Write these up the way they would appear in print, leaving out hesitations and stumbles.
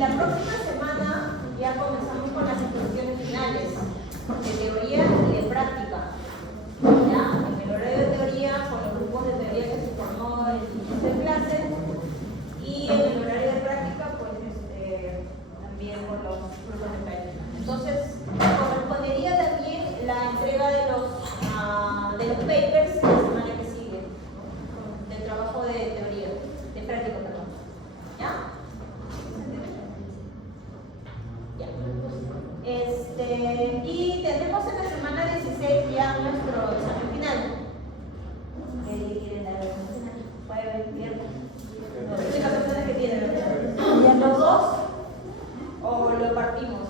la próxima semana ya comenzamos con las exposiciones finales, de teoría y de práctica. Ya, en el horario de teoría, con los grupos de teoría que se formó en el clase, y en el horario de práctica, pues también con los grupos de práctica. Entonces, correspondería también la entrega de los papers la semana que sigue, ¿no? Del trabajo de teoría, de práctica, perdón. ¿Ya? Ya. Y tendremos en la semana 16 ya nuestro examen final. ¿Qué día quieren dar el examen final? ¿Jueves, viernes? Las únicas personas que tienen, ¿verdad? ¿Ya los dos? ¿O lo partimos?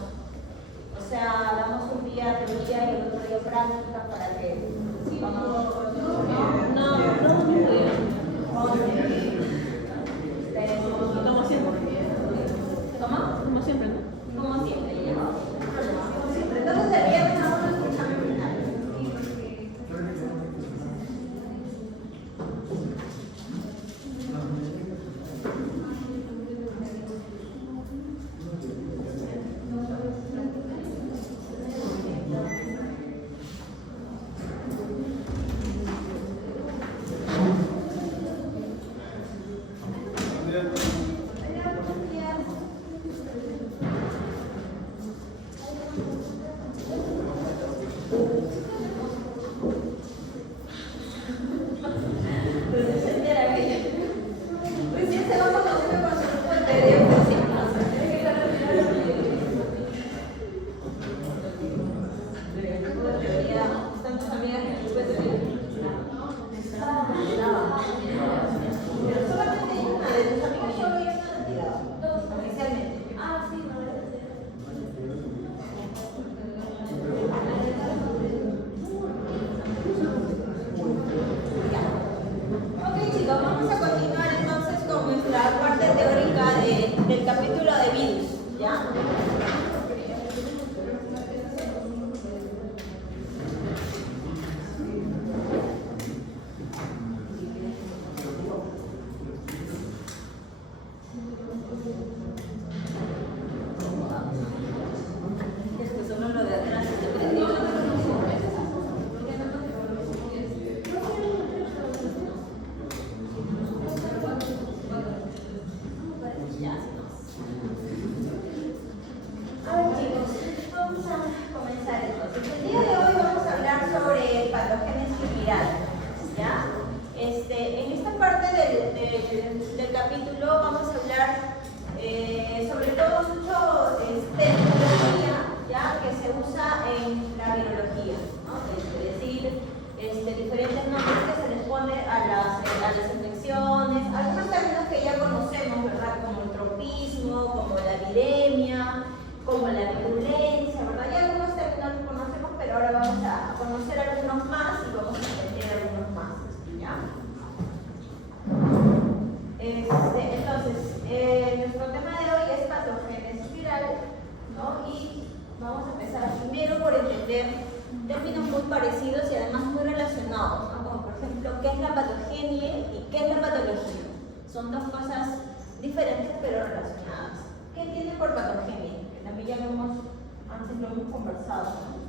O sea, damos un día teoría y el otro día práctica para que vamos. Como siempre. ¿Cómo? Como siempre, ¿no? Como siempre, ya. Como siempre. Entonces el viernes damos nuestro examen final. Son dos cosas diferentes pero relacionadas. ¿Qué entienden por patogenia? Que también ya antes lo hemos conversado, ¿no?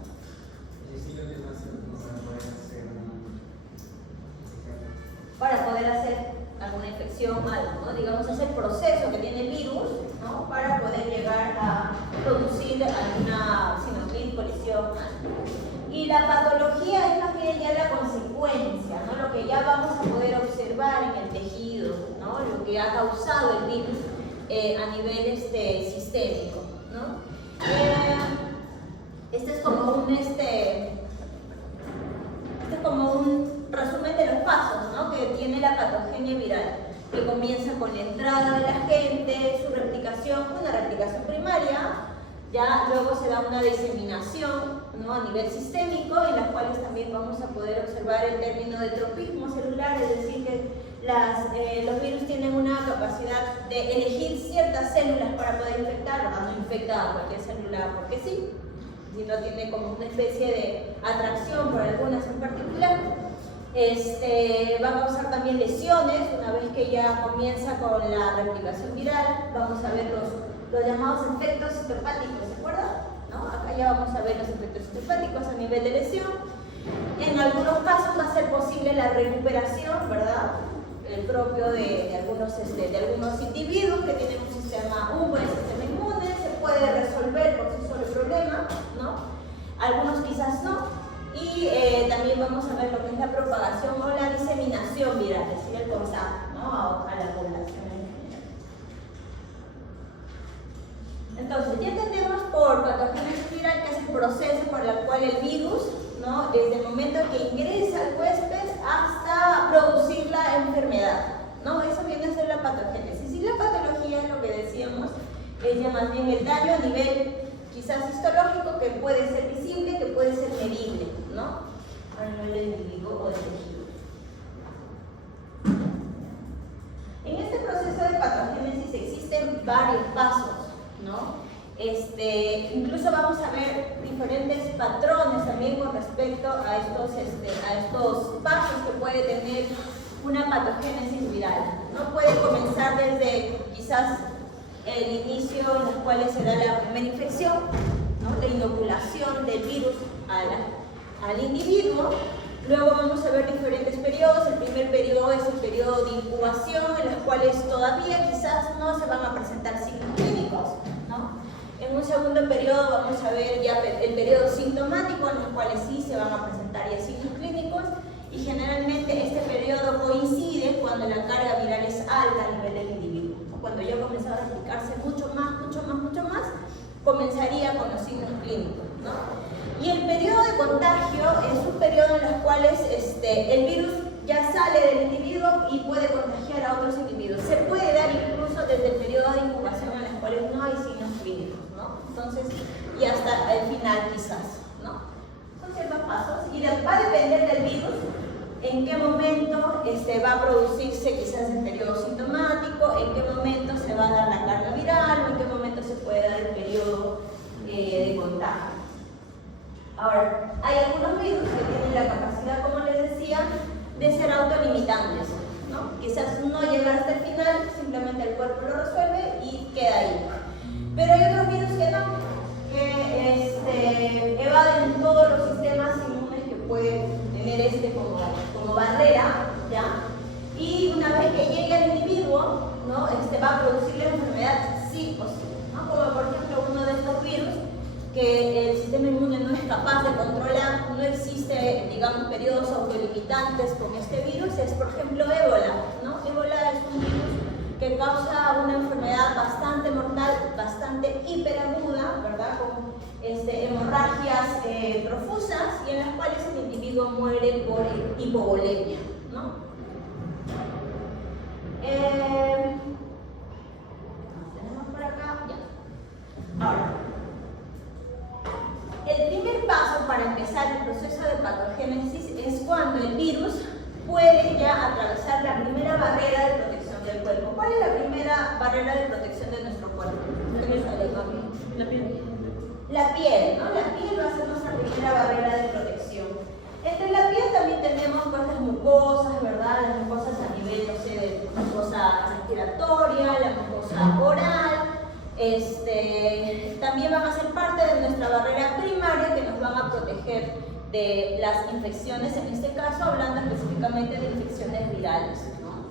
Para poder hacer alguna infección, algo, ¿no? Digamos, es el proceso que tiene el virus, ¿no? Para poder llegar a producir alguna sinuslitis, colisión, algo. Y la patología es más bien ya la consecuencia, ¿no? Lo que ya vamos a poder observar en el tejido, ¿no? Lo que ha causado el virus a nivel sistémico, ¿no? Este es como un resumen de los pasos, ¿no? Que tiene la patogenia viral, que comienza con la entrada del agente, su replicación, una replicación primaria. Ya luego se da una diseminación, ¿no? A nivel sistémico, en las cuales también vamos a poder observar el término de tropismo celular, es decir, que los virus tienen una capacidad de elegir ciertas células para poder infectar, no infecta a cualquier célula porque sí, sino tiene como una especie de atracción por algunas en particular. Va a causar también lesiones una vez que ya comienza con la replicación viral. Vamos a ver los llamados efectos citopáticos, ¿se acuerdan? ¿No? Acá ya vamos a ver los efectos citopáticos a nivel de lesión. En algunos casos va a ser posible la recuperación, ¿verdad? El propio de algunos individuos que tienen un buen sistema inmune, se puede resolver por sí solo el problema, ¿no? Algunos quizás no. Y también vamos a ver lo que es la propagación o la diseminación viral, es decir, el contagio, ¿no? a la población en general. Entonces, ya entendemos por patogénesis viral que es el proceso por el cual el virus, ¿no? Desde el momento que ingresa al huésped hasta producir la enfermedad, ¿no? Eso viene a ser la patogénesis. Y la patología, lo que decíamos, es ya más bien el daño a nivel quizás histológico que puede ser visible, que puede ser medible, ¿no? A nivel del individuo o del tejido. En este proceso de patogénesis existen varios pasos, ¿no? Incluso vamos a ver diferentes patrones también con respecto a estos pasos que puede tener una patogénesis viral, ¿no? Puede comenzar desde quizás el inicio en los cuales se da la primera infección, ¿no? La inoculación del virus al individuo. Luego vamos a ver diferentes periodos. El primer periodo es el periodo de incubación, en los cuales todavía quizás no se van a presentar signos clínicos, ¿no? En un segundo periodo vamos a ver ya el periodo sintomático, en los cuales sí se van a presentar ya signos clínicos, y generalmente este periodo coincide cuando la carga viral es alta a nivel del individuo. Cuando ya comenzaba a replicarse mucho más, comenzaría con los signos clínicos, ¿no? Y el periodo de contagio es un periodo en el cual el virus ya sale del individuo y puede contagiar a otros individuos. Se puede dar incluso desde el periodo de incubación en los cuales no hay signos clínicos, ¿no? Entonces, y hasta el final quizás, ¿no? Son ciertos pasos y va a depender del virus en qué momento va a producirse quizás el periodo sintomático, en qué momento se va a dar la carga viral o en qué momento se puede dar el periodo de contagio. Ahora, hay algunos virus que tienen la capacidad, como les decía, de ser autolimitantes, ¿no? Quizás no llegar hasta el final, simplemente el cuerpo lo resuelve y queda ahí. Pero hay otros virus que no, que evaden todos los sistemas inmunes que pueden tener como barrera, ¿ya? Y una vez que llegue al individuo, ¿no? Va a producir la enfermedad sí o sí, ¿no? Como por ejemplo uno de estos virus que el sistema inmune no es capaz de controlar, no existe, digamos, periodos autolimitantes con este virus, es por ejemplo ébola, ¿no? Ébola es un virus que causa una enfermedad bastante mortal, bastante hiperaguda, ¿verdad? Con hemorragias profusas y en las cuales el individuo muere por hipovolemia, ¿no? Tenemos por acá, ya. Ahora, el primer paso para empezar el proceso de patogénesis es cuando el virus puede ya atravesar la primera barrera de protección del cuerpo. ¿Cuál es la primera barrera de protección de nuestro cuerpo? La piel. La piel, ¿no? La piel va a ser nuestra primera barrera de protección. Entre la piel también tenemos pues, las mucosas, ¿verdad? Las mucosas a nivel, no sé, de mucosa respiratoria, la mucosa oral. También van a ser parte de nuestra barrera primaria que nos van a proteger de las infecciones, en este caso hablando específicamente de infecciones virales, ¿no?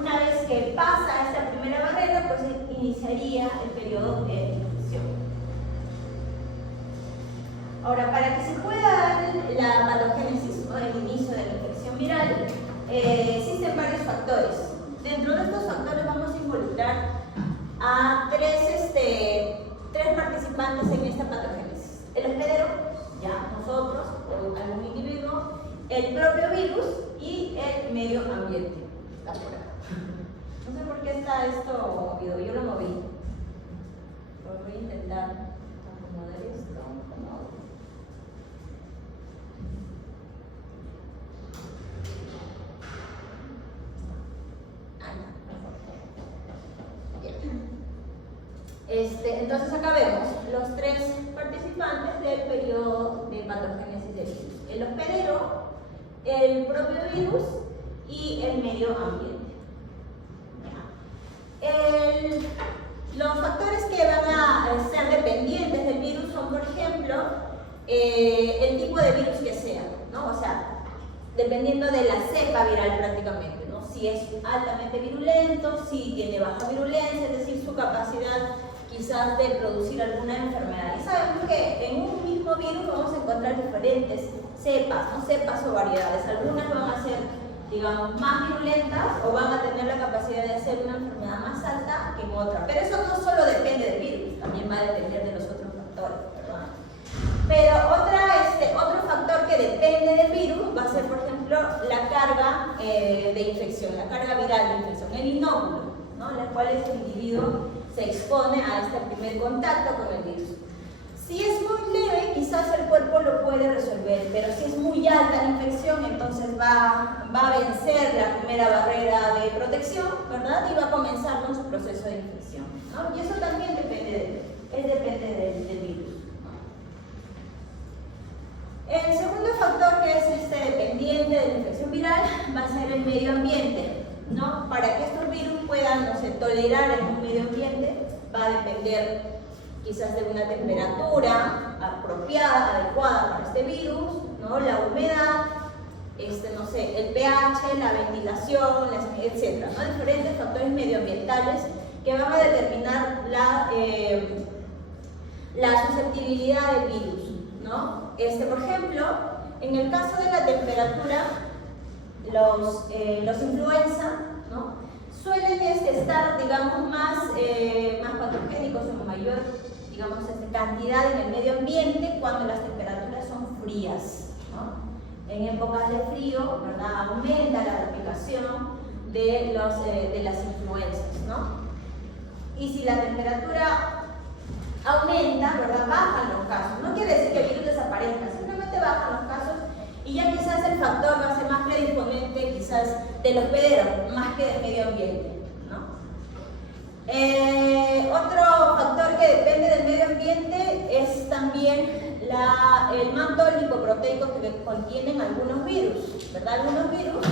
Una vez que pasa esta primera barrera, pues iniciaría el periodo de infección. Ahora, para que se pueda dar la patogénesis o el inicio de la infección viral, existen varios factores. Dentro de estos factores vamos a involucrar a tres participantes en esta patogénesis. El hospedero, ya nosotros o algún individuo, el propio virus y el medio ambiente. Está por acá. No sé por qué está esto movido, yo lo moví. Lo voy a intentar acomodar esto. Entonces acá vemos los tres participantes del periodo de patogénesis del virus: el hospedero, el propio virus y el medio ambiente. Los factores que el tipo de virus que sea, ¿no? O sea, dependiendo de la cepa viral prácticamente, ¿no? Si es altamente virulento, si tiene baja virulencia, es decir, su capacidad quizás de producir alguna enfermedad. Y sabemos que en un mismo virus vamos a encontrar diferentes cepas, ¿no? Cepas o variedades. Algunas van a ser, digamos, más virulentas o van a tener la capacidad de hacer una enfermedad más alta que en otra. Pero eso no solo depende del virus, también va a depender de los otros factores, ¿verdad? Pero otro factor que depende del virus va a ser, por ejemplo, la carga de infección, la carga viral de infección, el inóculo, ¿no? En la cual el individuo se expone a este primer contacto con el virus. Si es muy leve, quizás el cuerpo lo puede resolver, pero si es muy alta la infección, entonces va a vencer la primera barrera de protección, ¿verdad? Y va a comenzar con su proceso de infección, ¿no? Y eso también depende del virus. El segundo factor que es dependiente de la infección viral va a ser el medio ambiente, ¿no? Para que estos virus puedan, no sé, tolerar en un medio ambiente, va a depender quizás de una temperatura apropiada, adecuada para este virus, ¿no? La humedad, no sé, el pH, la ventilación, etc., ¿no? Diferentes factores medioambientales que van a determinar la susceptibilidad del virus, ¿no? Por ejemplo, en el caso de la temperatura, los influenza, ¿no? Suelen estar, digamos, más patogénicos en mayor, digamos, cantidad en el medio ambiente cuando las temperaturas son frías, ¿no? En épocas de frío, ¿verdad? Aumenta la replicación de las influencias, ¿no? Y si la temperatura aumenta, ¿verdad? Bajan los casos. No quiere decir que el virus desaparezca, simplemente bajan los casos y ya quizás el factor va a ser más predisponente quizás del hospedero, más que del medio ambiente, ¿no? Otro factor que depende del medio ambiente es también el manto lipoproteico que contienen algunos virus, ¿verdad? Algunos virus,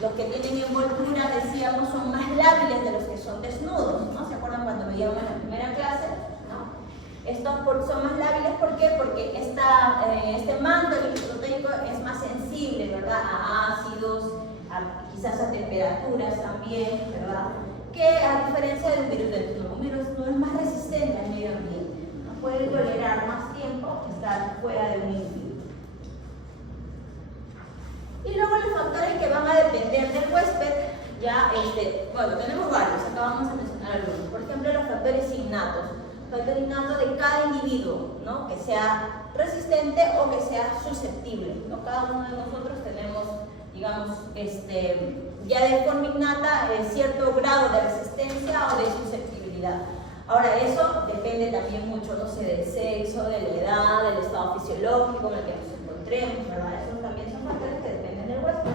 los que tienen envoltura, decíamos, son más lábiles de los que son desnudos, ¿no? ¿Se acuerdan cuando veíamos en la primera clase? Estos son más lábiles, ¿por qué? Porque este manto lipoproteico es más sensible, ¿verdad? A ácidos, quizás a temperaturas también, ¿verdad? Que a diferencia del virus desnudo, un virus desnudo es más resistente al medio ambiente, ¿no? Puede tolerar más tiempo estar fuera de un individuo. Y luego los factores que van a depender del huésped, ya, bueno, tenemos varios, acá vamos a mencionar algunos. Por ejemplo, los factores innatos. Factor innato de cada individuo, ¿no? Que sea resistente o que sea susceptible, ¿no? Cada uno de nosotros tenemos, digamos, ya de forma innata cierto grado de resistencia o de susceptibilidad. Ahora, eso depende también mucho, no sé, del sexo, de la edad, del estado fisiológico en el que nos encontremos, ¿verdad? Esos también son factores que dependen del huésped.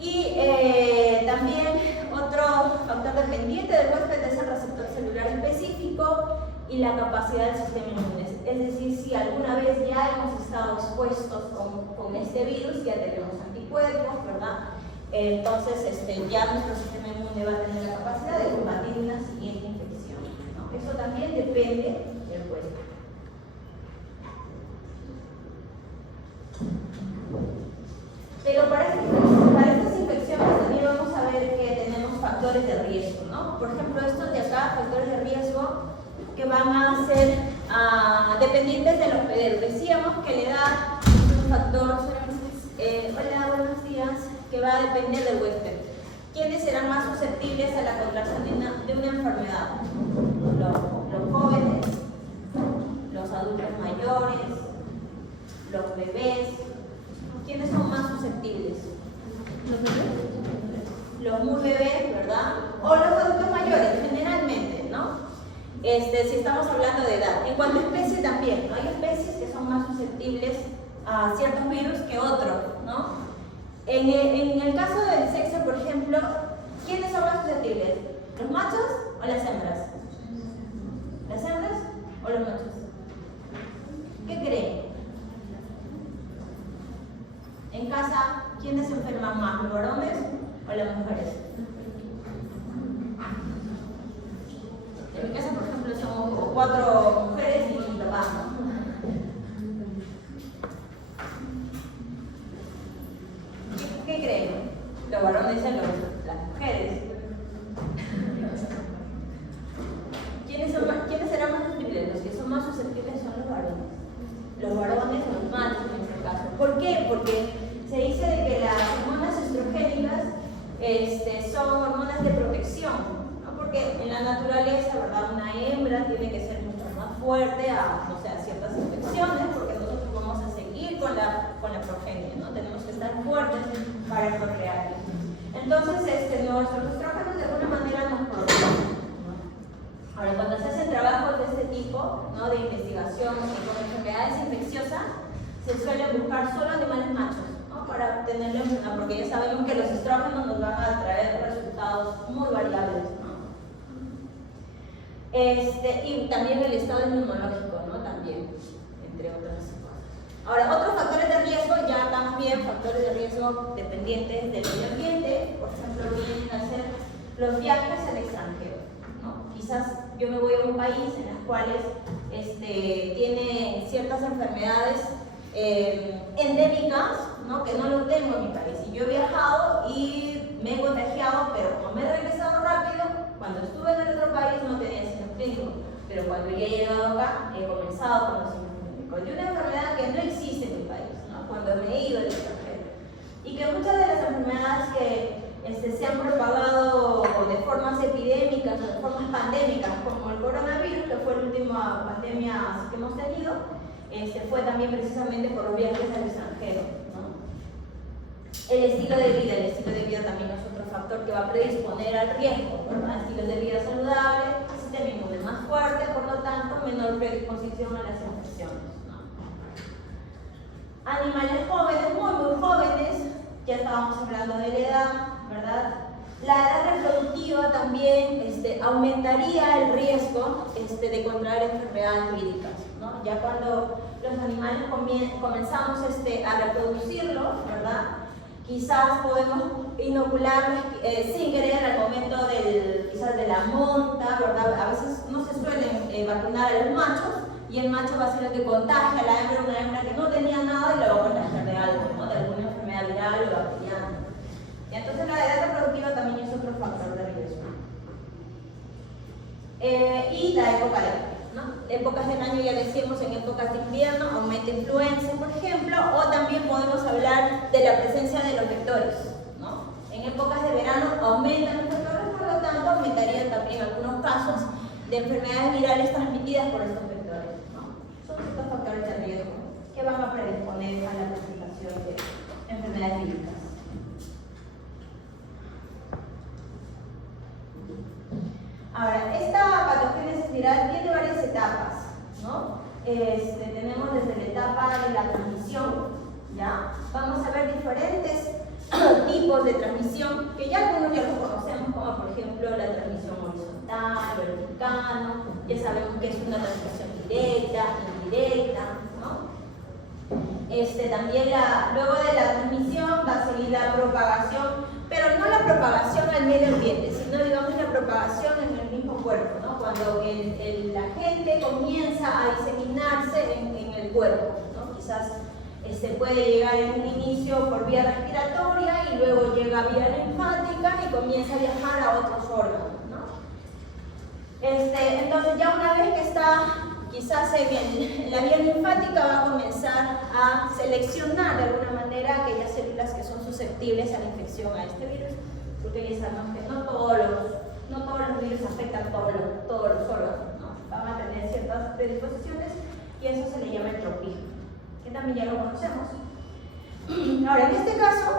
Y también otro factor dependiente del huésped es el receptor celular específico y la capacidad del sistema inmune. Es decir, si alguna vez ya hemos estado expuestos con este virus, ya tenemos anticuerpos, ¿verdad? Entonces ya nuestro sistema inmune va a tener la capacidad de combatir una siguiente infección, ¿no? Eso también depende del huésped. Pero para estas infecciones también vamos a ver que tenemos factores de riesgo, ¿no? Por ejemplo, estos de acá, factores de riesgo que van a ser dependientes del hospedero. Decíamos que la edad es un factor, hola, buenos días, que va a depender del huésped. ¿Quiénes serán más susceptibles a la contracción de una enfermedad? Los jóvenes, los adultos mayores, los bebés. ¿Quiénes son más susceptibles? ¿Los bebés? Los muy bebés, ¿verdad? O los adultos mayores, generalmente, ¿no? Si estamos hablando de edad. En cuanto a especie también, ¿no? Hay especies que son más susceptibles a ciertos virus que otros, ¿no? En el caso del sexo, por ejemplo, ¿quiénes son más susceptibles? ¿Los machos o las hembras? ¿Las hembras o los machos? ¿Qué creen? En casa, ¿quiénes se enferman más? ¿Los varones o las mujeres? En mi casa, por ejemplo, somos 4 mujeres y mi papá, ¿no? las mujeres. ¿Quiénes serán más susceptibles? Los que son más susceptibles son los varones. Los varones son los machos en este caso. ¿Por qué? Porque se dice de que las hormonas estrogénicas son hormonas de protección, ¿no? Porque en la naturaleza, ¿verdad? Una hembra tiene que ser mucho más fuerte a, no sé, a ciertas infecciones, porque nosotros vamos a seguir con la progenie, ¿no? Tenemos que estar fuertes para procrear. Entonces, nuestros estrógenos de alguna manera nos protegen. Ahora, cuando se hacen trabajos de este tipo, ¿no? De investigación con enfermedades infecciosas, se suelen buscar solo animales machos, ¿no? Para obtenerlos, ¿no? Porque ya sabemos que los estrógenos nos van a traer resultados muy variables, ¿no? Y también el estado inmunológico, ¿no? También, entre otras cosas. Ahora, otros factores de riesgo, ya también factores de riesgo dependientes del medio ambiente, por ejemplo, vienen a ser los viajes al extranjero, ¿no? Quizás yo me voy a un país en los cuales tiene ciertas enfermedades endémicas, ¿no? Que no lo tengo en mi país. Y yo he viajado y me he contagiado, pero como me he regresado rápido, cuando estuve en el otro país no tenía signos clínicos. Pero cuando ya he llegado acá, he comenzado con los signos clínicos de una enfermedad que no existe en mi país, ¿no? Cuando me he ido al extranjero. Y que muchas de las enfermedades que se han propagado de formas epidémicas o de formas pandémicas, como el coronavirus, que fue la última pandemia que hemos tenido, fue también precisamente por los viajes al extranjero, ¿no? El estilo de vida también es otro factor que va a predisponer al riesgo, ¿verdad? Estilos de vida saludable, sistema inmune más fuerte, por lo tanto, menor predisposición a las infecciones, ¿no? Animales jóvenes, muy jóvenes, ya estábamos hablando de la edad, ¿verdad? La edad reproductiva también aumentaría el riesgo de contraer enfermedades víricas, ¿no? Ya cuando los animales comenzamos a reproducirlos, ¿verdad? Quizás podemos inocularlos sin querer al momento quizás de la monta, ¿verdad? A veces no se suelen vacunar a los machos y el macho va a ser el que contagia a la hembra, una hembra que no tenía nada y la va a contagiar de algo, ¿no? De alguna enfermedad viral o bacteriana. Y entonces la edad reproductiva también es otro factor de riesgo. Y la época de año, ¿no? Épocas del año, ya decíamos, en épocas de invierno aumenta influenza, por ejemplo, o también podemos hablar de la presencia de los vectores, ¿no? En épocas de verano aumentan los vectores, por lo tanto aumentarían también algunos casos de enfermedades virales transmitidas por estos vectores, ¿no? Son estos factores de riesgo que van a predisponer a la presentación de enfermedades víricas. Ahora, esta patogénesis viral tiene varias etapas, ¿no? Tenemos desde la etapa de la transmisión, ¿ya? Vamos a ver diferentes tipos de transmisión, que ya algunos ya los conocemos, como por ejemplo la transmisión horizontal, vertical, ya sabemos que es una transmisión directa, indirecta, ¿no? También luego de la transmisión va a seguir la propagación, pero no la propagación al medio ambiente, sino digamos la propagación en el mismo cuerpo, ¿no? Cuando el agente comienza a diseminarse en el cuerpo, ¿no? Quizás puede llegar en un inicio por vía respiratoria y luego llega a vía linfática y comienza a viajar a otros órganos, ¿no? Entonces ya una vez que está quizás en la vía linfática va a comenzar a seleccionar de alguna manera aquellas células que son susceptibles a la infección a este virus, porque ya sabemos que no todos los virus afectan todos los órganos, ¿no? Van a tener ciertas predisposiciones y eso se le llama el tropismo, que también ya lo conocemos. Ahora, en este caso,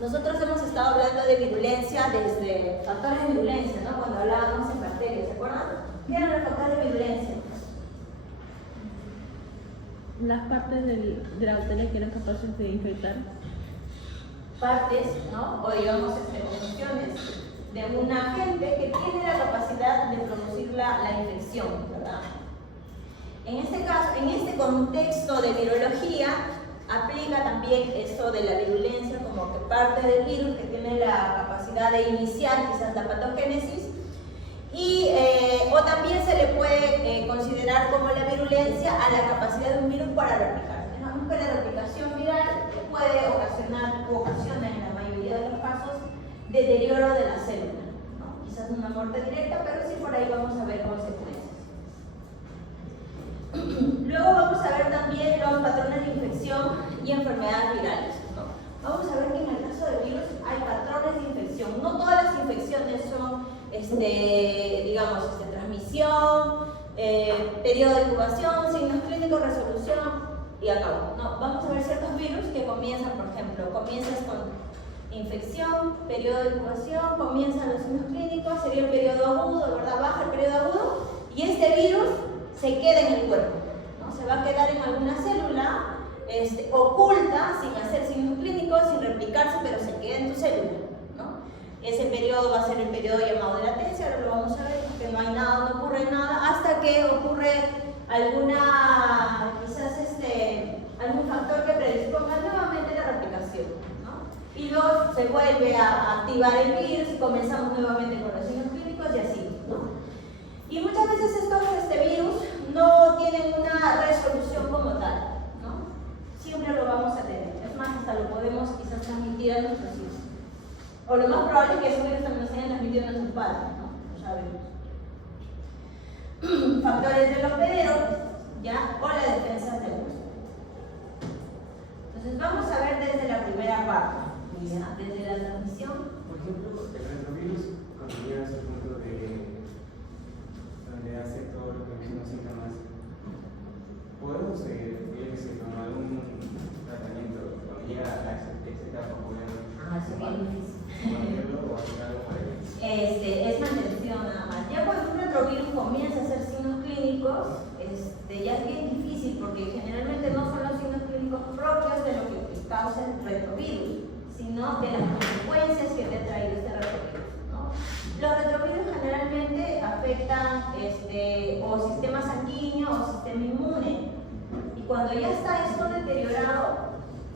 nosotros hemos estado hablando de virulencia desde factores de virulencia, ¿no? Cuando hablábamos en bacterias, ¿se acuerdan? ¿Qué eran los factores de virulencia? Las partes de la bacteria que eran capaces de infectar. Partes, ¿no? O digamos funciones de un agente que tiene la capacidad de producir la infección, ¿verdad? En este caso, en este contexto de virología, aplica también esto de la virulencia como que parte del virus que tiene la capacidad de iniciar quizás la patogénesis o también se le puede considerar como la virulencia a la capacidad de un virus para replicarse. Digamos que la replicación viral puede ocasiona en la mayoría de los casos deterioro de la célula, ¿no? Quizás una muerte directa, pero sí por ahí vamos a ver consecuencias. Luego vamos a ver también los patrones de infección y enfermedades virales, ¿no? Vamos a ver que en el caso del virus hay patrones de infección. No todas las infecciones son, transmisión, periodo de incubación, signos clínicos, resolución y acabó. No, vamos a ver ciertos virus que comienzan, por ejemplo, comienzas con infección, periodo de incubación, comienzan los signos clínicos, sería el periodo agudo, ¿verdad? Baja el periodo agudo y este virus se queda en el cuerpo, ¿no? Se va a quedar en alguna célula oculta, sin hacer signos clínicos, sin replicarse, pero se queda en tu célula, ¿no? Ese periodo va a ser el periodo llamado de latencia, ahora lo vamos a ver, porque no hay nada, no ocurre nada, hasta que ocurre alguna, quizás algún factor que predisponga nuevamente la replicación, ¿no? Y luego se vuelve a activar el virus y comenzamos nuevamente con los signos clínicos y así, ¿no? Y muchas veces estos virus no tienen una resolución como tal, ¿no? Siempre lo vamos a tener, es más, hasta lo podemos quizás transmitir a nuestros hijos. O lo más probable es que esos virus también nos hayan transmitido a nuestros padres, ¿no? Lo sabemos. Factores del hospedero, ¿ya? O la defensa del huésped. Entonces vamos a ver desde la primera parte, ¿ya? Desde la transmisión. Por ejemplo, el retrovirus, cuando llega a ese punto donde hace todo lo que mismo síntomas, podemos tomar algún tratamiento cuando llega a esa etapa, podemos mantenerlo o hacer algo para él. Es mantención nada más. Ya cuando un retrovirus comienza a hacer signos clínicos, ya es bien difícil porque generalmente no son los signos clínicos propios de lo que causa el retrovirus, sino de las consecuencias que te ha traído este retrovirus, ¿no? Los retrovirus generalmente afectan o sistema sanguíneo o sistema inmune, y cuando ya está esto deteriorado,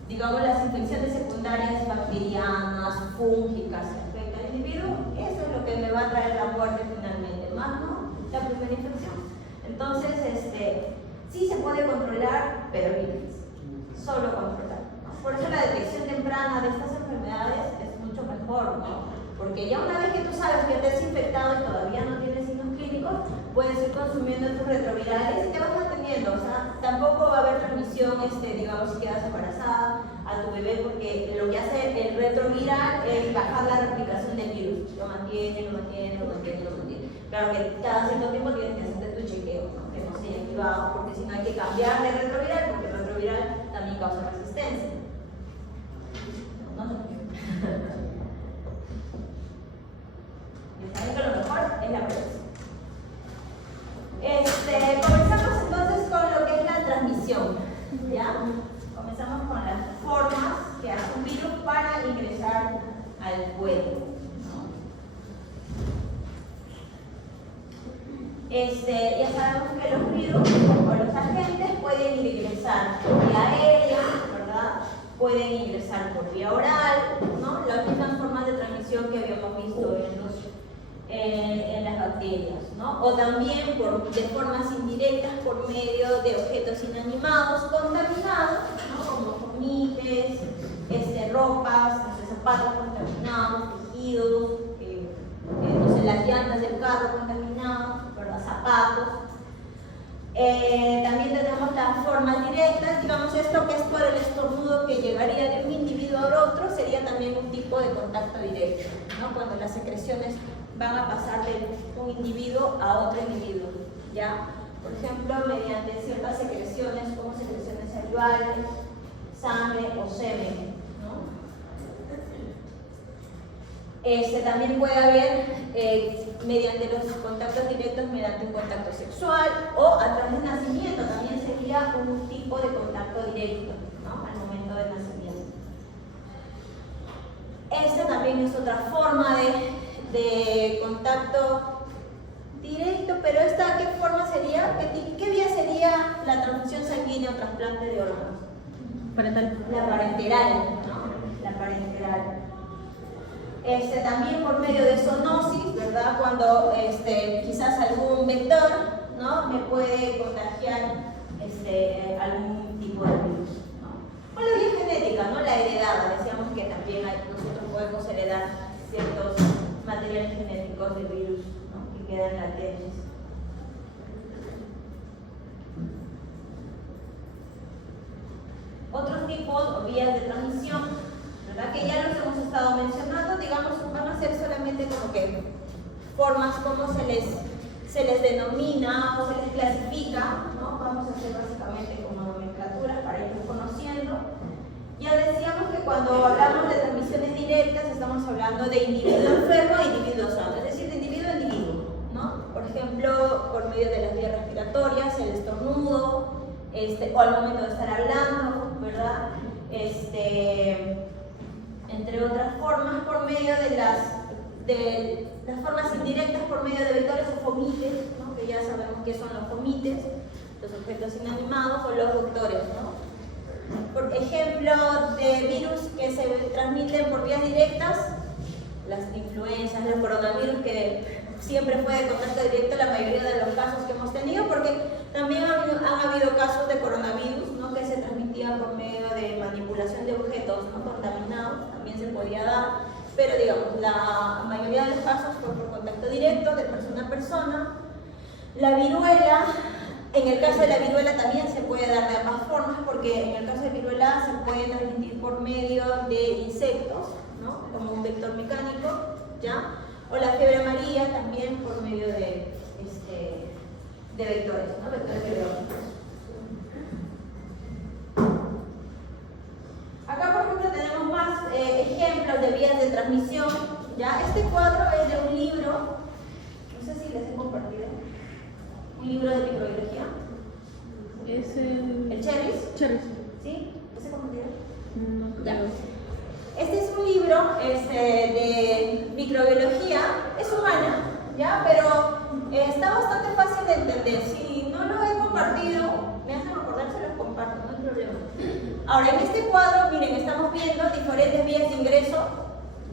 digamos las infecciones secundarias bacterianas, fúngicas que afectan al individuo, eso es lo que me va a traer la muerte finalmente, más no la primera infección. Entonces, sí se puede controlar, pero bien, solo controlar, ¿no? Por eso la detección temprana de estas enfermedades es mucho mejor, ¿no? Porque ya una vez que tú sabes que te has infectado y todavía no tienes signos clínicos, puedes ir consumiendo tus retrovirales y te vas manteniendo. O sea, tampoco va a haber transmisión, digamos, si quedas embarazada a tu bebé, porque lo que hace el retroviral es bajar la replicación del virus. Lo mantiene. Claro que cada cierto tiempo tienes que hacerte tu chequeo, ¿no? Que no se haya activado, porque si no hay que cambiar de retroviral, porque el retroviral también causa resistencia. ¿No? Saben que lo mejor es la prevención. Comenzamos entonces con lo que es la transmisión, ¿ya? Comenzamos con las formas que hace un virus para ingresar al cuerpo, ¿no? Ya sabemos que los virus o los agentes pueden ingresar por vía aérea, ¿verdad? Pueden ingresar por vía oral, ¿no? Las mismas formas de transmisión que habíamos visto en las bacterias, ¿no? O también de formas indirectas por medio de objetos inanimados contaminados, ¿no? Como formiques, ropas, zapatos contaminados, tejidos, no sé, las llantas del carro contaminadas, ¿verdad? Zapatos. También tenemos las formas directas, digamos esto que es por el estornudo que llegaría de un individuo a otro, sería también un tipo de contacto directo, ¿no? Cuando las secreciones van a pasar de un individuo a otro individuo, ¿ya? Por ejemplo, mediante ciertas secreciones como secreciones salivales, sangre o semen, ¿no? También puede haber mediante los contactos directos, mediante un contacto sexual o a través del nacimiento, también sería un tipo de contacto directo, ¿no? Al momento del nacimiento. Esta también es otra forma de contacto directo, pero esta, ¿qué forma sería? ¿Qué vía sería la transfusión sanguínea o trasplante de órganos? Parental. La parenteral, ¿no? La parenteral. También por medio de zoonosis, ¿verdad? Cuando quizás algún vector, ¿no? Me puede contagiar algún tipo de virus, ¿no? O la vía genética, ¿no? La heredada, decíamos que también nosotros podemos heredar ciertos materiales genéticos de virus, ¿no? Que quedan latentes. Otros tipos o vías de transmisión, ¿verdad? Que ya los hemos estado mencionando, digamos, van a ser solamente como que formas como se les denomina o se les clasifica, ¿no? Vamos a hacer básicamente como nomenclaturas para irlos conociendo. Ya decíamos que cuando hablamos de transmisiones directas estamos hablando de individuo enfermo e individuo sano, es decir, de individuo a individuo, ¿no? Por ejemplo, por medio de las vías respiratorias, el estornudo, o al momento de estar hablando, ¿verdad? Entre otras formas, por medio de las formas indirectas, por medio de vectores o fomites, ¿no? Que ya sabemos qué son los fomites, los objetos inanimados, o los vectores, ¿no? Por ejemplo, de virus que se transmiten por vías directas, las influencias, los coronavirus, que siempre fue de contacto directo la mayoría de los casos que hemos tenido, porque también han habido casos de coronavirus, ¿no? Que se transmitían por medio de manipulación de objetos, ¿no? Contaminados, también se podía dar, pero digamos, la mayoría de los casos fue por contacto directo de persona a persona. La viruela, en el caso de la viruela también se puede dar de ambas formas, porque en el caso de viruela se puede transmitir por medio de insectos, ¿no? Como un vector mecánico, ¿ya? O la fiebre amarilla también por medio de vectores, ¿no? Vectores biológicos. Acá, por ejemplo, tenemos más ejemplos de vías de transmisión, ¿ya? Este cuadro es de un libro, no sé si les he compartido, un libro de microbiología. Es el Cherries. Cherries. ¿Sí? ¿Les he compartido? No creo. Este es un libro de microbiología, es humana, ¿ya? Pero está bastante fácil de entender. Si no lo he compartido, me hacen acordar, se los comparto, no hay problema. Ahora, en este cuadro, miren, estamos viendo diferentes vías de ingreso,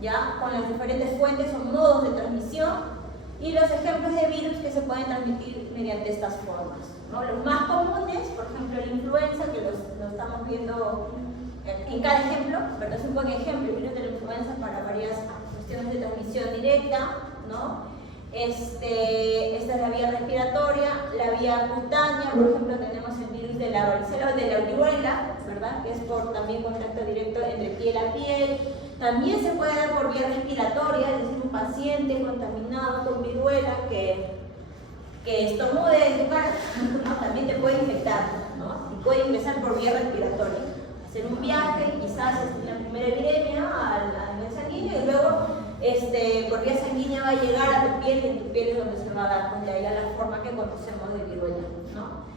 ¿ya? Con las diferentes fuentes o modos de transmisión y los ejemplos de virus que se pueden transmitir mediante estas formas, ¿no? Los más comunes, por ejemplo, la influenza, que lo estamos viendo en cada ejemplo, ¿verdad? Es un buen ejemplo, el virus de la influenza para varias cuestiones de transmisión directa, ¿no? Esta es la vía respiratoria, la vía cutánea, por ejemplo, tenemos el virus de la varicela o de la viruela, ¿verdad? Que es por también contacto directo entre piel a piel. También se puede dar por vía respiratoria, es decir, un paciente contaminado con viruela que estornude en tu cara, ¿no? También te puede infectar, ¿no? Y puede ingresar por vía respiratoria. Hacer un viaje, quizás la primera epidemia a nivel sanguíneo y luego por vía sanguínea va a llegar a tu piel y en tu piel es donde se va a dar, donde haya la forma que conocemos de viruela, ¿no?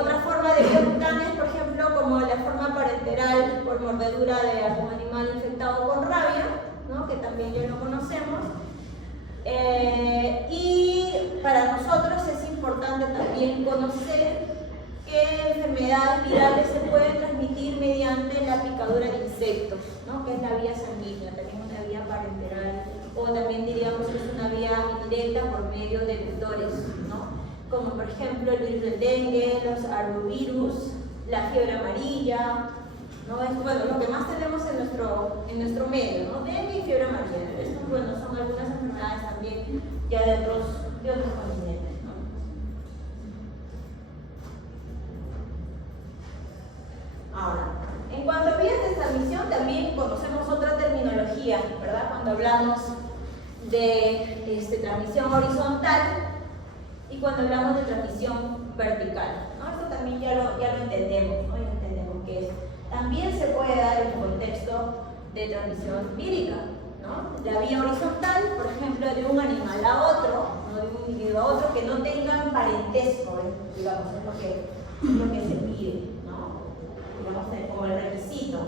Otra forma de vía cutánea es, por ejemplo, como la forma parenteral por mordedura de algún animal infectado con rabia, ¿no? Que también ya lo conocemos. Y para nosotros es importante también conocer qué enfermedades virales se pueden transmitir mediante la picadura de insectos, ¿no? Que es la vía sanguínea, también una vía parenteral, o también diríamos que es una vía indirecta por medio de vectores, ¿no? Como por ejemplo el virus del dengue, los arbovirus, la fiebre amarilla, ¿no? Es, bueno, lo que más tenemos en nuestro medio, ¿no? Dengue y fiebre amarilla. Estos, bueno, son algunas enfermedades también ya de otros continentes, ¿no? Ahora, en cuanto a vías de transmisión, también conocemos otra terminología, ¿verdad? Cuando hablamos de transmisión horizontal y cuando hablamos de transmisión vertical, ¿no? Esto también ya lo entendemos, ¿no? Ya entendemos qué es. También se puede dar en el contexto de transmisión vírica, ¿no? La vía horizontal, por ejemplo, de un animal a otro, ¿no? De un individuo a otro, que no tengan parentesco, digamos, es lo que se pide, ¿no? Digamos, como el requisito.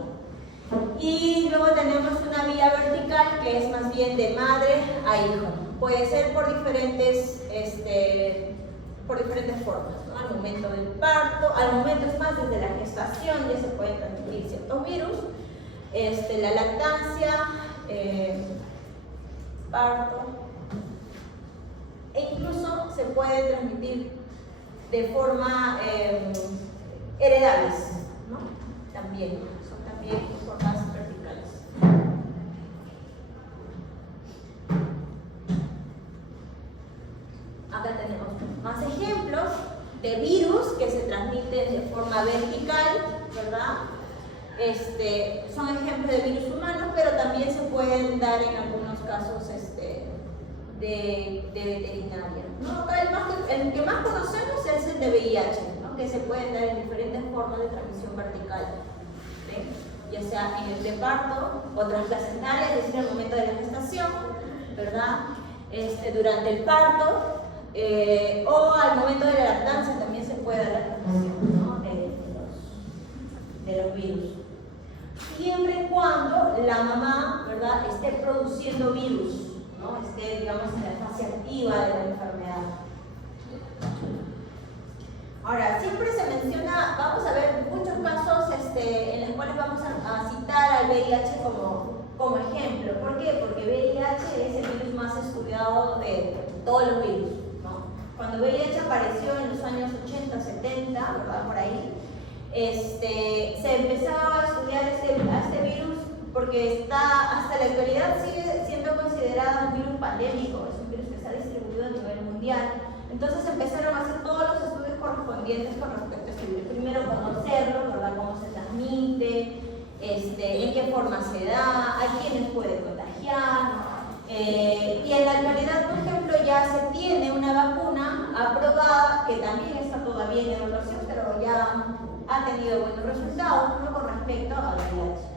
Y luego tenemos una vía vertical que es más bien de madre a hijo. Puede ser por diferentes formas, ¿no? Al momento del parto, al momento es más desde la gestación ya se pueden transmitir ciertos virus, la lactancia, parto, e incluso se puede transmitir de forma heredables, ¿no? También, son también formas verticales. Más ejemplos de virus que se transmiten de forma vertical, ¿verdad? Son ejemplos de virus humanos, pero también se pueden dar en algunos casos de veterinaria, ¿no? El que más conocemos es el de VIH, ¿no? Que se pueden dar en diferentes formas de transmisión vertical, ¿sí? Ya sea en el preparto o transplacentaria, es decir, al momento de la gestación, ¿verdad? Durante el parto o al momento de la lactancia también se puede dar la transmisión, ¿no? de los virus. Siempre y cuando la mamá, ¿verdad?, esté produciendo virus, ¿no? Esté, digamos, en la fase activa de la enfermedad. Ahora, siempre se menciona, vamos a ver muchos casos en los cuales vamos a citar al VIH como ejemplo. ¿Por qué? Porque VIH es el virus más estudiado de todos los virus, ¿no? Cuando VIH apareció en los años 80, 70, ¿verdad?, por ahí, se empezaba a estudiar a este virus porque hasta la actualidad sigue siendo considerado un virus pandémico, es un virus que se ha distribuido a nivel mundial. Entonces empezaron a hacer todos los estudios correspondientes con respecto a este virus. Primero conocerlo, ¿verdad?, cómo se transmite, en qué forma se da, a quiénes puede contagiar. Y en la actualidad, por ejemplo, ya se tiene una vacuna aprobada que también está todavía en evaluación, pero ya ha tenido buenos resultados, ¿no?, con respecto al VIH.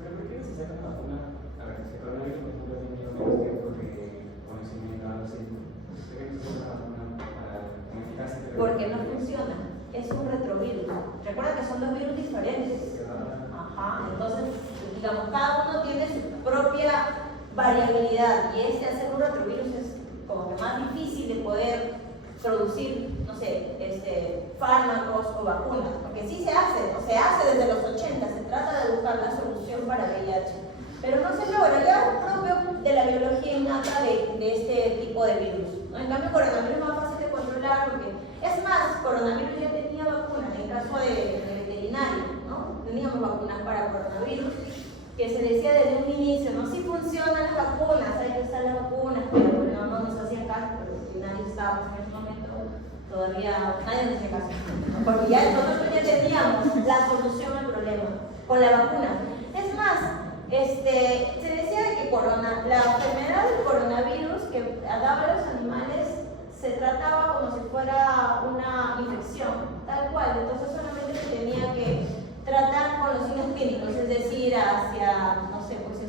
¿Pero por qué no se saca la vacuna? A ver, si el coronavirus, por ejemplo, ha tenido menos tiempo que conocimiento, algo así. ¿Por qué no se saca la vacuna para eficacia? Porque no funciona, es un retrovirus. Recuerda que son dos virus diferentes. Ajá, entonces, digamos, cada uno tiene su propia variabilidad y hacer un retrovirus es como que más difícil de poder producir, no sé, fármacos o vacunas, porque sí se hace desde los 80, se trata de buscar la solución para VIH, pero no se logra, ya es propio de la biología innata de este tipo de virus, ¿no? En cambio, coronavirus es más fácil de controlar, porque, es más, coronavirus ya tenía vacunas, en el caso de veterinario, ¿no? Teníamos vacunas para coronavirus, que se decía desde un inicio, no, sí funcionan las vacunas, hay que usar las vacunas, pero no nos hacían caso, porque nadie estaba en ese momento, todavía nadie nos hacía caso, porque ya nosotros ya teníamos la solución al problema con la vacuna. Es más, se decía de que la enfermedad del coronavirus que daba a los animales se trataba como si fuera una infección, tal cual, entonces solamente se tenía que tratar con los signos clínicos, es decir, hacia, no sé, pues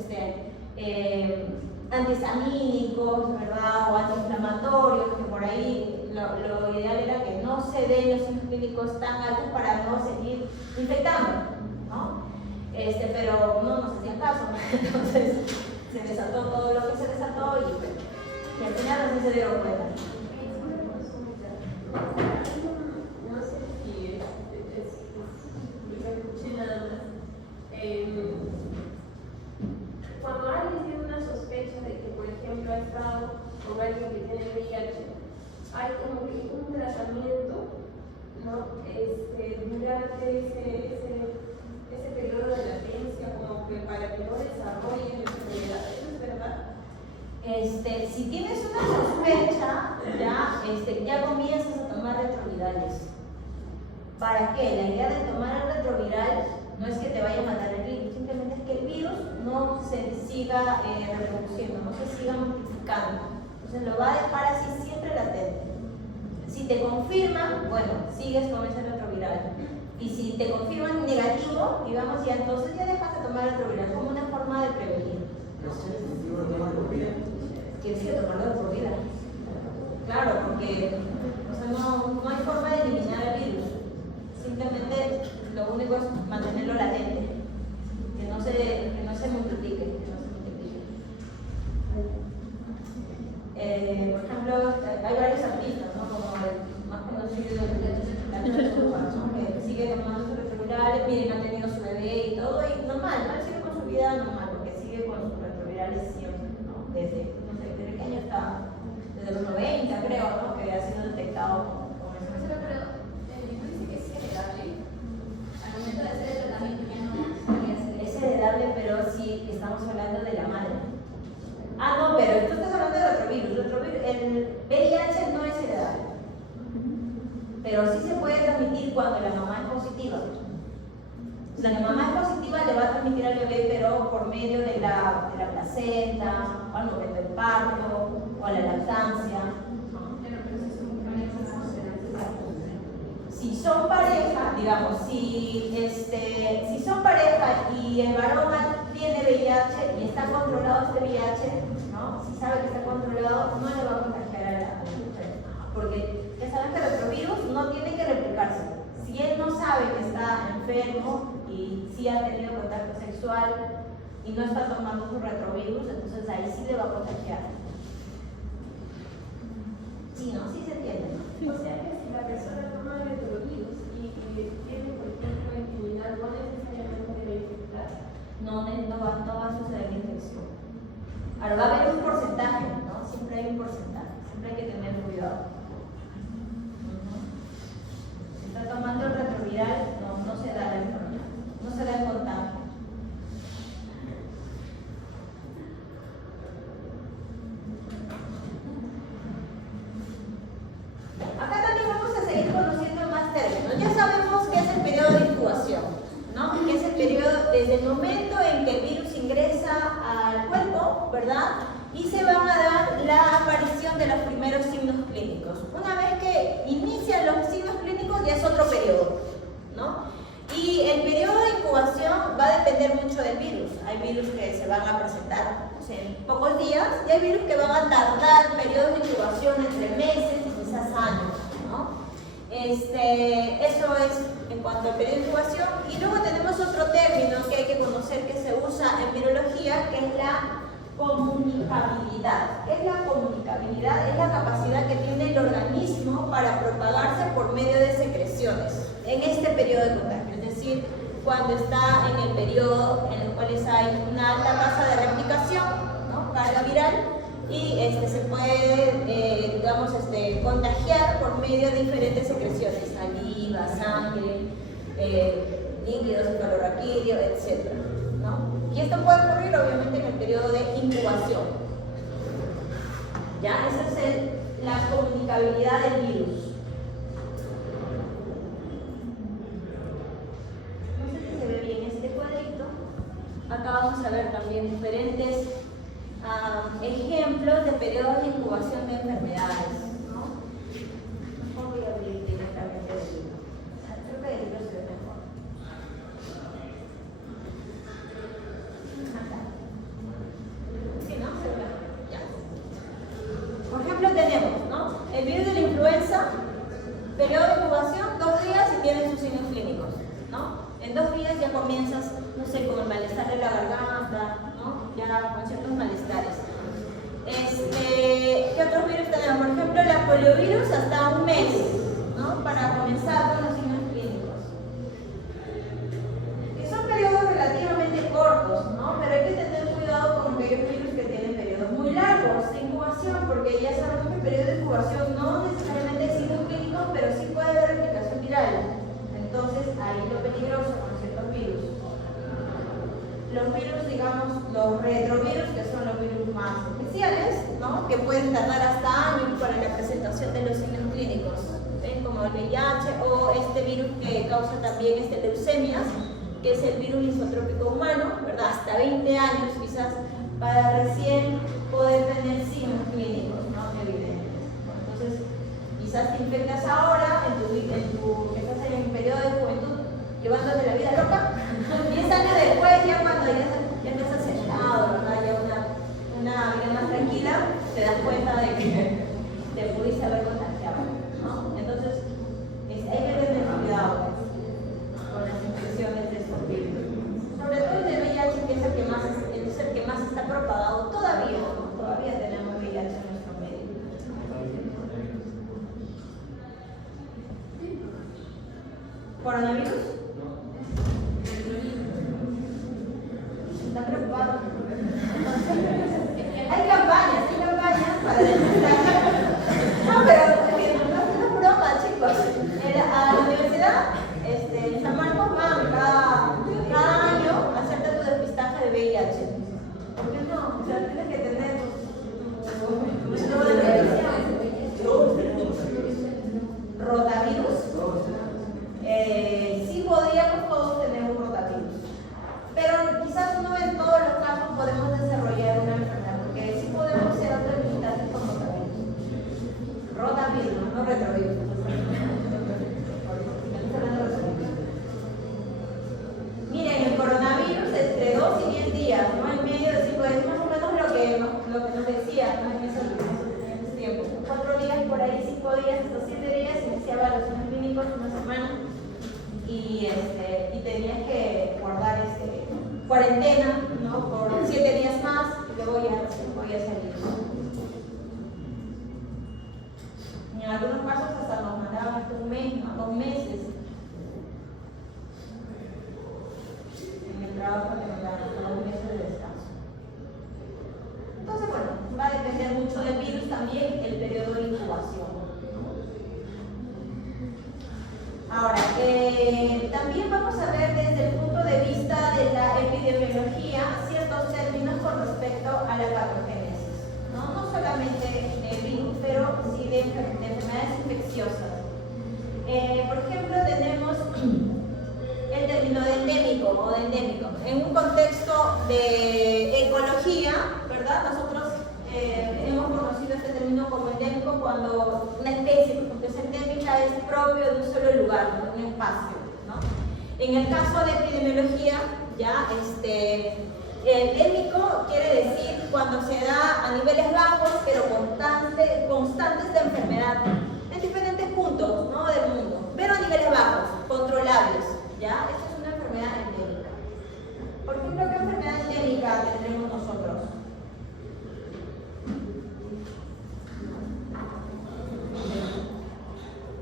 antihistamínicos, ¿verdad?, o antiinflamatorios, que por ahí lo ideal era que no se den los signos clínicos tan altos para no seguir infectando, ¿no? Pero no nos hacían caso, entonces se desató todo lo que se desató y al final no se dieron cuenta. No sé si escuché nada más. Cuando alguien tiene una sospecha de que, por ejemplo, ha estado con alguien que tiene VIH, hay como que un tratamiento, ¿no?, durante ese periodo de latencia, como que para que no desarrolle la enfermedad. ¿Eso es verdad? Si tienes una sospecha, ya comienzas a tomar retrovirales. ¿Para qué? La idea de tomar el retroviral no es que te vaya a matar el virus, simplemente es que el virus no se siga reproduciendo, no se siga multiplicando. Entonces lo va a dejar así siempre latente. Si te confirman, bueno, sigues con ese retroviral. Y si te confirman negativo, digamos, ya entonces ya dejas de tomar el retroviral como una forma de prevenir. ¿Pero si eres positivo no tomas por vida? Tienes que tomarlo de por vida. Claro, porque no hay forma de eliminar el virus. Simplemente lo único es mantenerlo latente, que no se multiplique. Por ejemplo, hay varios artistas, ¿no?, como el más conocido, que sigue tomando sus retrovirales, miren, ha tenido su bebé y todo, y normal, sigue con su vida normal, porque sigue con sus retrovirales siempre, ¿no? Desde qué año está, desde los 90 creo, ¿no?, que ha sido detectado con eso. Pero el libro dice que es heredable. Al momento de hacer el tratamiento ya no podría ser. Es heredable, pero sí estamos hablando de la madre. Ah, no, pero tú estás hablando de retrovirus. El VIH no es heredable. pero sí se puede transmitir cuando la mamá es positiva. Si la mamá es positiva, le va a transmitir al bebé, pero por medio de la placenta, o al momento del parto, o a la lactancia. Si son pareja, digamos, si son pareja y el varón tiene VIH y está controlado este VIH, ¿no? Si sabe que está controlado, no le va a contagiar a la mujer. Porque ya saben que el retrovirus no tiene que replicarse. Si él no sabe que está enfermo y sí ha tenido contacto sexual y no está tomando su retrovirus, entonces ahí sí le va a contagiar. Sí, ¿no? Sí se entiende, ¿no? O sea que si la persona toma retrovirus y tiene, por ejemplo, inmunidad, no necesariamente debe infectar. No va a suceder la infección. Ahora va a haber un porcentaje, ¿no? Siempre hay un porcentaje, siempre hay que tener cuidado. Si está tomando el retroviral, no se da la enfermedad, no se da el contagio. Acá también vamos a seguir conociendo más términos. Ya sabemos qué es el periodo de incubación, ¿no? Que es el periodo desde el momento en que el virus ingresa al cuerpo, ¿verdad? Y se van a dar la aparición de los primeros signos clínicos. Una vez que inician los signos clínicos ya es otro periodo, ¿no? Y el periodo de incubación va a depender mucho del virus. Hay virus que se van a presentar, o sea, en pocos días, y hay virus que van a tardar periodos de incubación entre meses y quizás años, ¿no? Eso es en cuanto al periodo de incubación. Y luego tenemos otro término que hay que conocer que se usa en virología, que es la comunicabilidad. ¿Qué es la comunicabilidad? Es la capacidad que tiene el organismo para propagarse por medio de secreciones en este periodo de contagio. Es decir, cuando está en el periodo en los cuales hay una alta tasa de replicación, ¿no? Carga viral, y se puede, contagiar por medio de diferentes secreciones, saliva, sangre, líquidos, cefalorraquídeo, etc., ¿no? Y esto puede ocurrir obviamente en el periodo de incubación. ¿Ya? Esa es la comunicabilidad del virus. No sé si se ve bien este cuadrito. Acá vamos a ver también diferentes ejemplos de periodos de incubación de enfermedades, ¿no? Mejor voy a abrir directamente el libro. Creo que el libro se ve mejor. Sí, ¿no? Se ve. Ya. Por ejemplo, tenemos, ¿no? El virus de la influenza, periodo de incubación, 2 días y tienen sus signos clínicos, ¿no? En 2 días ya comienzas, no sé, con el malestar de la garganta, ¿no? Ya con ciertos malestares. ¿Qué otros virus tenemos? Por ejemplo, la poliovirus hasta 1 mes, ¿no? Para comenzar con los signos clínicos. Que son periodos relativamente cortos, ¿no? Pero hay que tener cuidado con aquellos virus que tienen periodos muy largos de incubación, porque ya sabemos que el periodo de incubación no necesariamente es signos clínicos, pero sí puede haber replicación viral. Entonces, ahí lo peligroso con ciertos virus. Los virus, digamos, los retrovirus, que son los virus más especiales, ¿no? Que pueden tardar hasta años para la presentación de los signos clínicos, ¿ven? Como el VIH o este virus que causa también leucemias, que es el virus lisotrópico humano, ¿verdad? Hasta 20 años quizás para recién poder tener signos clínicos, ¿no? Evidentes. Entonces, quizás te infectas ahora, estás en el periodo de juventud, llevándote la vida loca, 10 años después, ya cuando ya estás asentado, ¿verdad? Ya una vida más tranquila, te das cuenta de que te pudiste haber contagiado, ¿no? Entonces, hay que tener cuidado con las infecciones de estos virus. Sobre todo el de VIH, que es el que más está propagado todavía, ¿no? Todavía tenemos VIH en nuestro medio. ¿Coronavirus? ¿Está preocupado? Hay campañas para detectar. No, pero no es broma, chicos. A la universidad, en San Marcos van cada año a hacerte tu despistaje de VIH. ¿Por qué no? O sea, tienes que tener un método de prevención. ¿Rotavirus? no retrovirus. Miren, el coronavirus entre 2 y 10 días, ¿no? En medio de 5 días, más o menos lo que nos decía, ¿no? En ese tiempo. 4 días por ahí, 5 días, hasta 7 días, iniciaba los signos clínicos, una semana, y tenías que guardar cuarentena, ¿no? Por 7 días más, y luego ya podía salir. En algunos casos hasta nos mandaban hasta 1 mes, ¿no? 2 meses. En el trabajo que nos daban hasta 2 meses de descanso. Entonces, bueno, va a depender mucho del virus también el periodo de incubación. Ahora, también vamos a ver desde el punto de vista de la epidemiología ciertos términos con respecto a la patogénesis, no solamente de virus, pero sí de enfermedades infecciosas. Por ejemplo, tenemos el término de endémico o de endémico. En un contexto de ecología, ¿verdad? Nosotros hemos conocido este término como endémico cuando una especie, por ejemplo, es endémica, es propio de un solo lugar, ¿no? Un espacio, ¿no? En el caso de epidemiología, ya, endémico quiere decir cuando se da a niveles bajos, pero constantes de enfermedad en diferentes puntos, ¿no? Del mundo, pero a niveles bajos, controlables, ¿ya? Esta es una enfermedad endémica. Por ejemplo, ¿qué enfermedad endémica tendremos nosotros?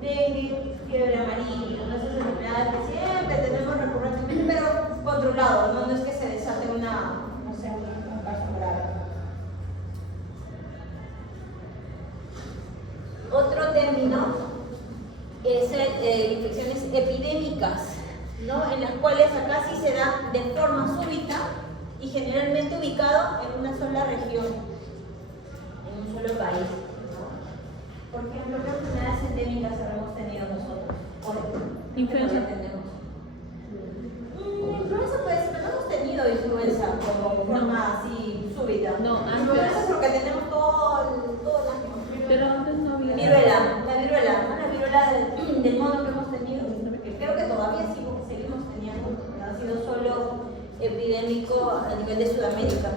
Dengue, fiebre amarilla, ¿no? Esas enfermedades que siempre tenemos recurrentemente, pero controlado, no es que se desate un caso grave. Otro término es infecciones epidémicas, ¿no? En las cuales acá sí se da de forma súbita y generalmente ubicado en una sola región, en un solo país. Por ejemplo, ¿qué enfermedades endémicas hemos tenido nosotros? Influenza. Influenza, pues no hemos tenido influenza como forma así súbita. No, antes. Influenza porque tenemos todo el año. Pero antes no había. La viruela del mono que hemos tenido, que creo que todavía seguimos teniendo, ha sido solo epidémico a nivel de Sudamérica.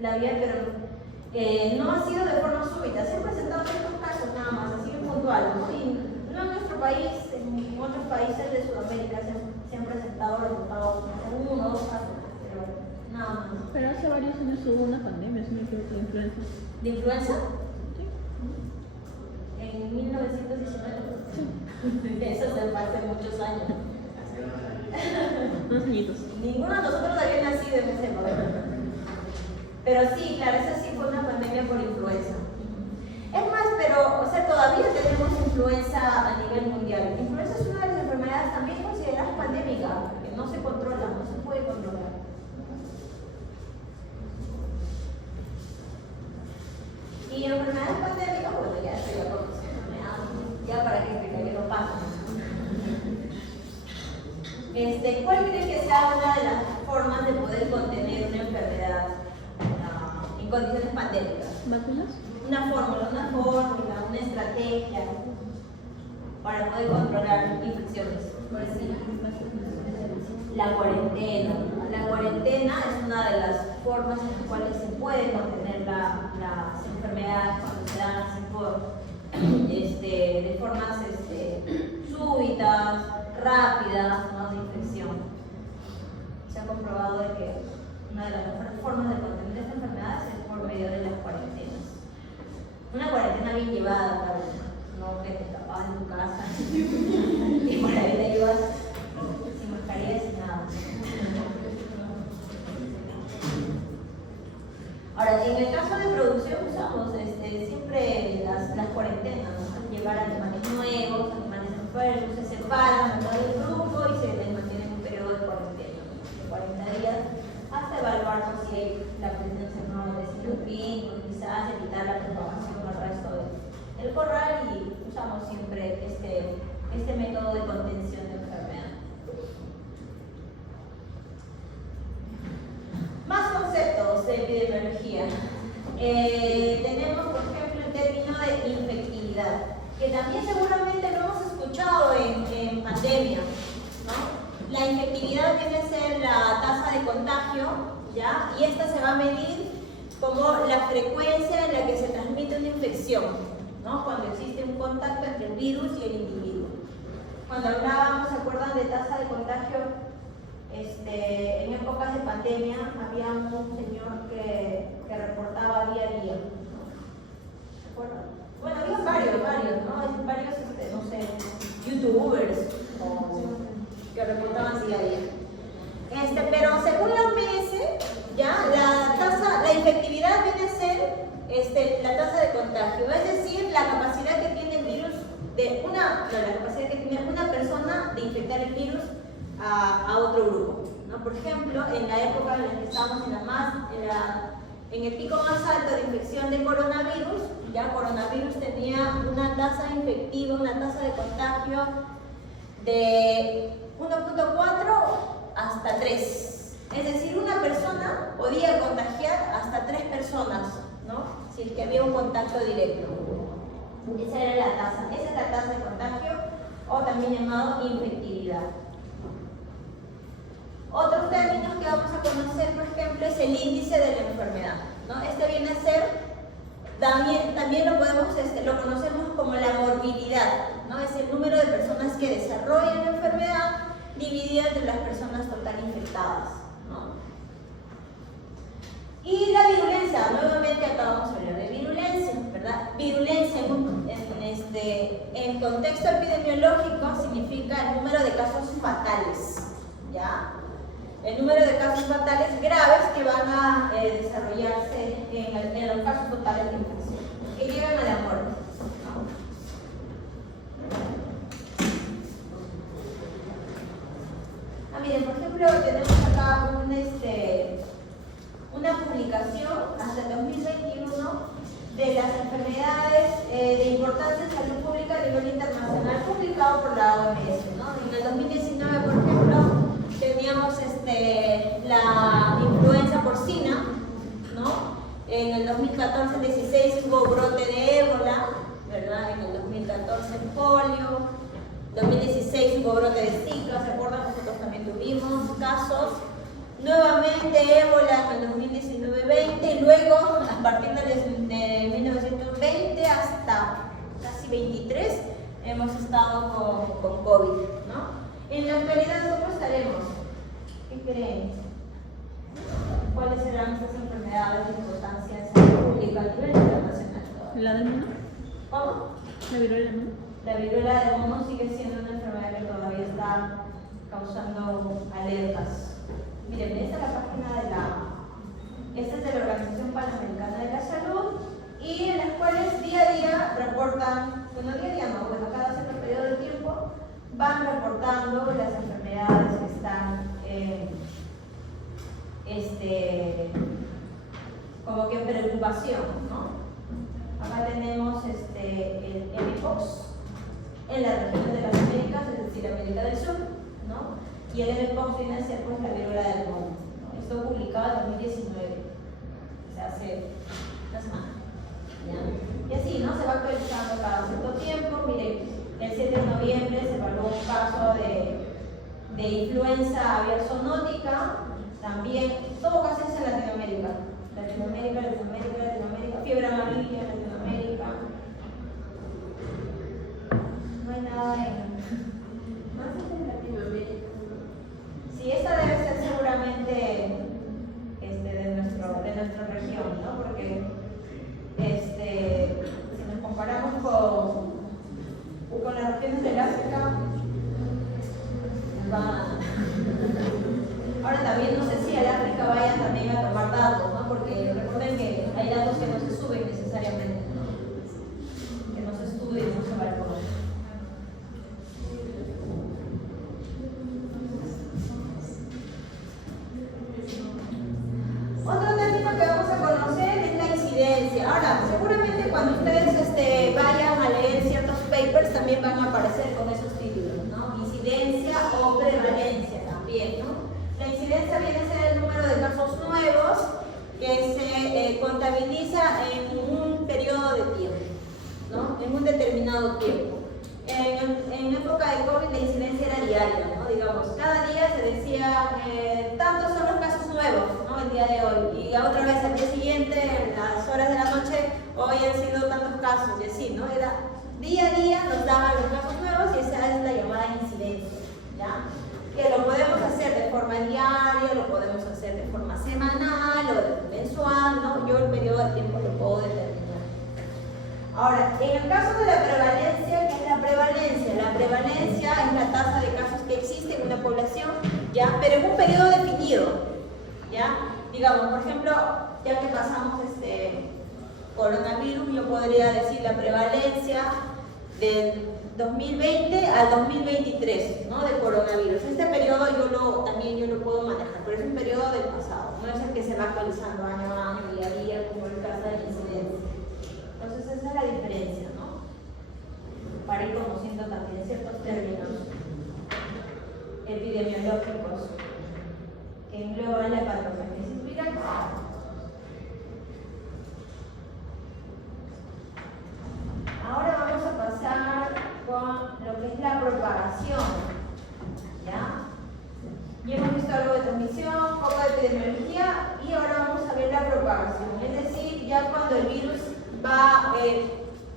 La vía, pero no ha sido de forma súbita, se han presentado ciertos casos nada más, así puntuales, ¿no? Y no en nuestro país, en otros países de Sudamérica se han presentado resultados, 1 o 2 casos, pero nada más. Pero hace varios años hubo una pandemia, si me equivoco, de influenza. ¿De influenza? Sí. En 1919. Sí. Eso se fue hace muchos años. Unos añitos. Ninguno de nosotros había nacido en ese momento. Pero sí, claro, esa sí fue una pandemia por influenza. Es más, pero, todavía tenemos influenza a nivel mundial. Influenza es una de las enfermedades también consideradas pandémicas, porque no se controla, no se puede controlar. Y enfermedades pandémicas, bueno, ya estoy ya conociendo, ya para que explicar que no pasa. ¿Cuál creen que sea una de las formas de poder contener una enfermedad en condiciones pandémicas? ¿Vacunas? Una fórmula, una estrategia para poder controlar infecciones. Por ejemplo, la cuarentena. La cuarentena es una de las formas en las cuales se puede contener las enfermedades cuando se dan así de formas súbitas, rápidas, ¿no? De infección. Se ha comprobado de que una de las mejores formas de contener esta enfermedad es por medio de las cuarentenas. Una cuarentena bien llevada, claro, no que te tapas en tu casa y por ahí te ibas sin mascarilla y sin nada. Ahora, en el caso de producción usamos siempre las cuarentenas, ¿no? Llevar animales nuevos, animales enfermos, se separan del grupo y se les mantiene en un periodo de cuarentena, de 40 días, hasta evaluar si hay la presencia o no de citopínicos, quizás evitar la propagación al resto del corral, y usamos siempre este método de contención de enfermedad. Más conceptos. epidemiología. Tenemos, por ejemplo, el término de infectividad, que también seguramente lo hemos escuchado en pandemia, ¿no? La infectividad viene a ser la tasa de contagio, ¿ya? Y esta se va a medir como la frecuencia en la que se transmite una infección, ¿no? Cuando existe un contacto entre el virus y el individuo. Cuando hablábamos, ¿se acuerdan de tasa de contagio? En épocas de pandemia había un señor que reportaba día a día, ¿no? ¿Se acuerdan? Bueno, había varios, ¿no? Varios, no sé, youtubers que reportaban día a día. Pero según la OMS, ya, la infectividad viene a ser la tasa de contagio, es decir, la capacidad que tiene el virus la capacidad que tiene una persona de infectar el virus a otro grupo, ¿no? Por ejemplo, en la época en la que estamos en el pico más alto de infección de coronavirus, ya coronavirus tenía una tasa infectiva, una tasa de contagio de 1.4 hasta 3. Es decir, una persona podía contagiar hasta 3 personas, ¿no? Si es que había un contacto directo. Esa era la tasa. Esa es la tasa de contagio, o también llamado infectividad. Otros términos que vamos a conocer, por ejemplo, es el índice de la enfermedad, ¿no? Este viene a ser, también lo conocemos como la morbilidad, ¿no? Es el número de personas que desarrollan la enfermedad dividida entre las personas total infectadas, ¿no? Y la virulencia, nuevamente acá vamos a hablar de virulencia, ¿verdad? Virulencia en contexto epidemiológico significa el número de casos fatales, ¿ya? El número de casos fatales graves que van a desarrollarse en los casos totales de infección, que llegan a la muerte, ¿no? Miren, por ejemplo, tenemos acá una publicación hasta el 2021 de las enfermedades de importancia en salud pública a nivel internacional, publicado por la OMS, ¿no? En el 2019, por ejemplo, teníamos la influenza porcina, ¿no? En el 2014-16 hubo brote de ébola, ¿verdad? En el 2014 polio, 2016 hubo brote de Zika, ¿se acuerdan? Nosotros también tuvimos casos. Nuevamente ébola en el 2019-20 y luego a partir de 1920 hasta casi 23 hemos estado con COVID, ¿no? En la actualidad, ¿cómo estaremos? ¿Qué creen? ¿Cuáles serán estas enfermedades de importancia en salud pública a nivel internacional? ¿La del mono? ¿Cómo? ¿La viruela del mono? La viruela del mono sigue siendo una enfermedad que todavía está causando alertas. Miren, esta es la página esta es de la Organización Panamericana de la Salud, y en las cuales día a día reportan, bueno, día a día no, bueno, cada cierto periodo de tiempo van reportando las enfermedades que están como que en preocupación, ¿no? Acá tenemos el Mpox en la región de las Américas, es decir, América del Sur, ¿no? Y el Mpox viene a ser pues la viruela del mono, ¿no? Esto publicado en 2019, o sea, hace una semana, ¿ya? Y así, ¿no? Se va actualizando cada cierto tiempo. Miren, el 7 de noviembre se evaluó un caso de influenza aviar zoonótica, también, todo casi es en Latinoamérica, fiebre amarilla en Latinoamérica. No hay nada Más en Latinoamérica. Sí, esta debe ser seguramente de nuestra región, ¿no? Porque si nos comparamos con las regiones del África, ahora también no sé si al África vayan también a tomar datos, ¿no? Porque recuerden que hay datos que no se suben necesariamente, ¿no? Que no se estudian, no se evalúan. Otro término que vamos a conocer es la incidencia. Ahora, seguramente cuando ustedes vayan a leer ciertos papers también van a aparecer con esos títulos, ¿no? Incidencia o prevalencia también, ¿no? La incidencia viene a ser el número de casos nuevos que realiza en un periodo de tiempo, ¿no? En un determinado tiempo. En época de COVID la incidencia era diaria, ¿no? Digamos, cada día se decía tantos son los casos nuevos, ¿no? El día de hoy, y otra vez al día siguiente, en las horas de la noche, hoy han sido tantos casos, y así, ¿no? Era día a día nos daban los casos nuevos y esa es la llamada incidencia, ¿ya? Que lo podemos hacer de forma diaria, lo podemos hacer de forma semanal o mensual, ¿no? Yo el periodo de tiempo lo puedo determinar. Ahora, en el caso de la prevalencia, ¿qué es la prevalencia? La prevalencia es la tasa de casos que existe en una población, ¿ya? Pero en un periodo definido, ¿ya? Digamos, por ejemplo, ya que pasamos coronavirus, yo podría decir la prevalencia del 2020 al 2023, ¿no? De coronavirus. Este periodo también yo lo puedo manejar, pero es un periodo del pasado, no es el que se va actualizando año a año, día a día, como el caso de la incidencia. Entonces esa es la diferencia, ¿no? Para ir conociendo también ciertos términos epidemiológicos que engloban la patogénesis viral. Ahora vamos a pasar con lo que es la propagación, ¿ya? Ya hemos visto algo de transmisión, un poco de epidemiología y ahora vamos a ver la propagación, es decir, ya cuando el virus va a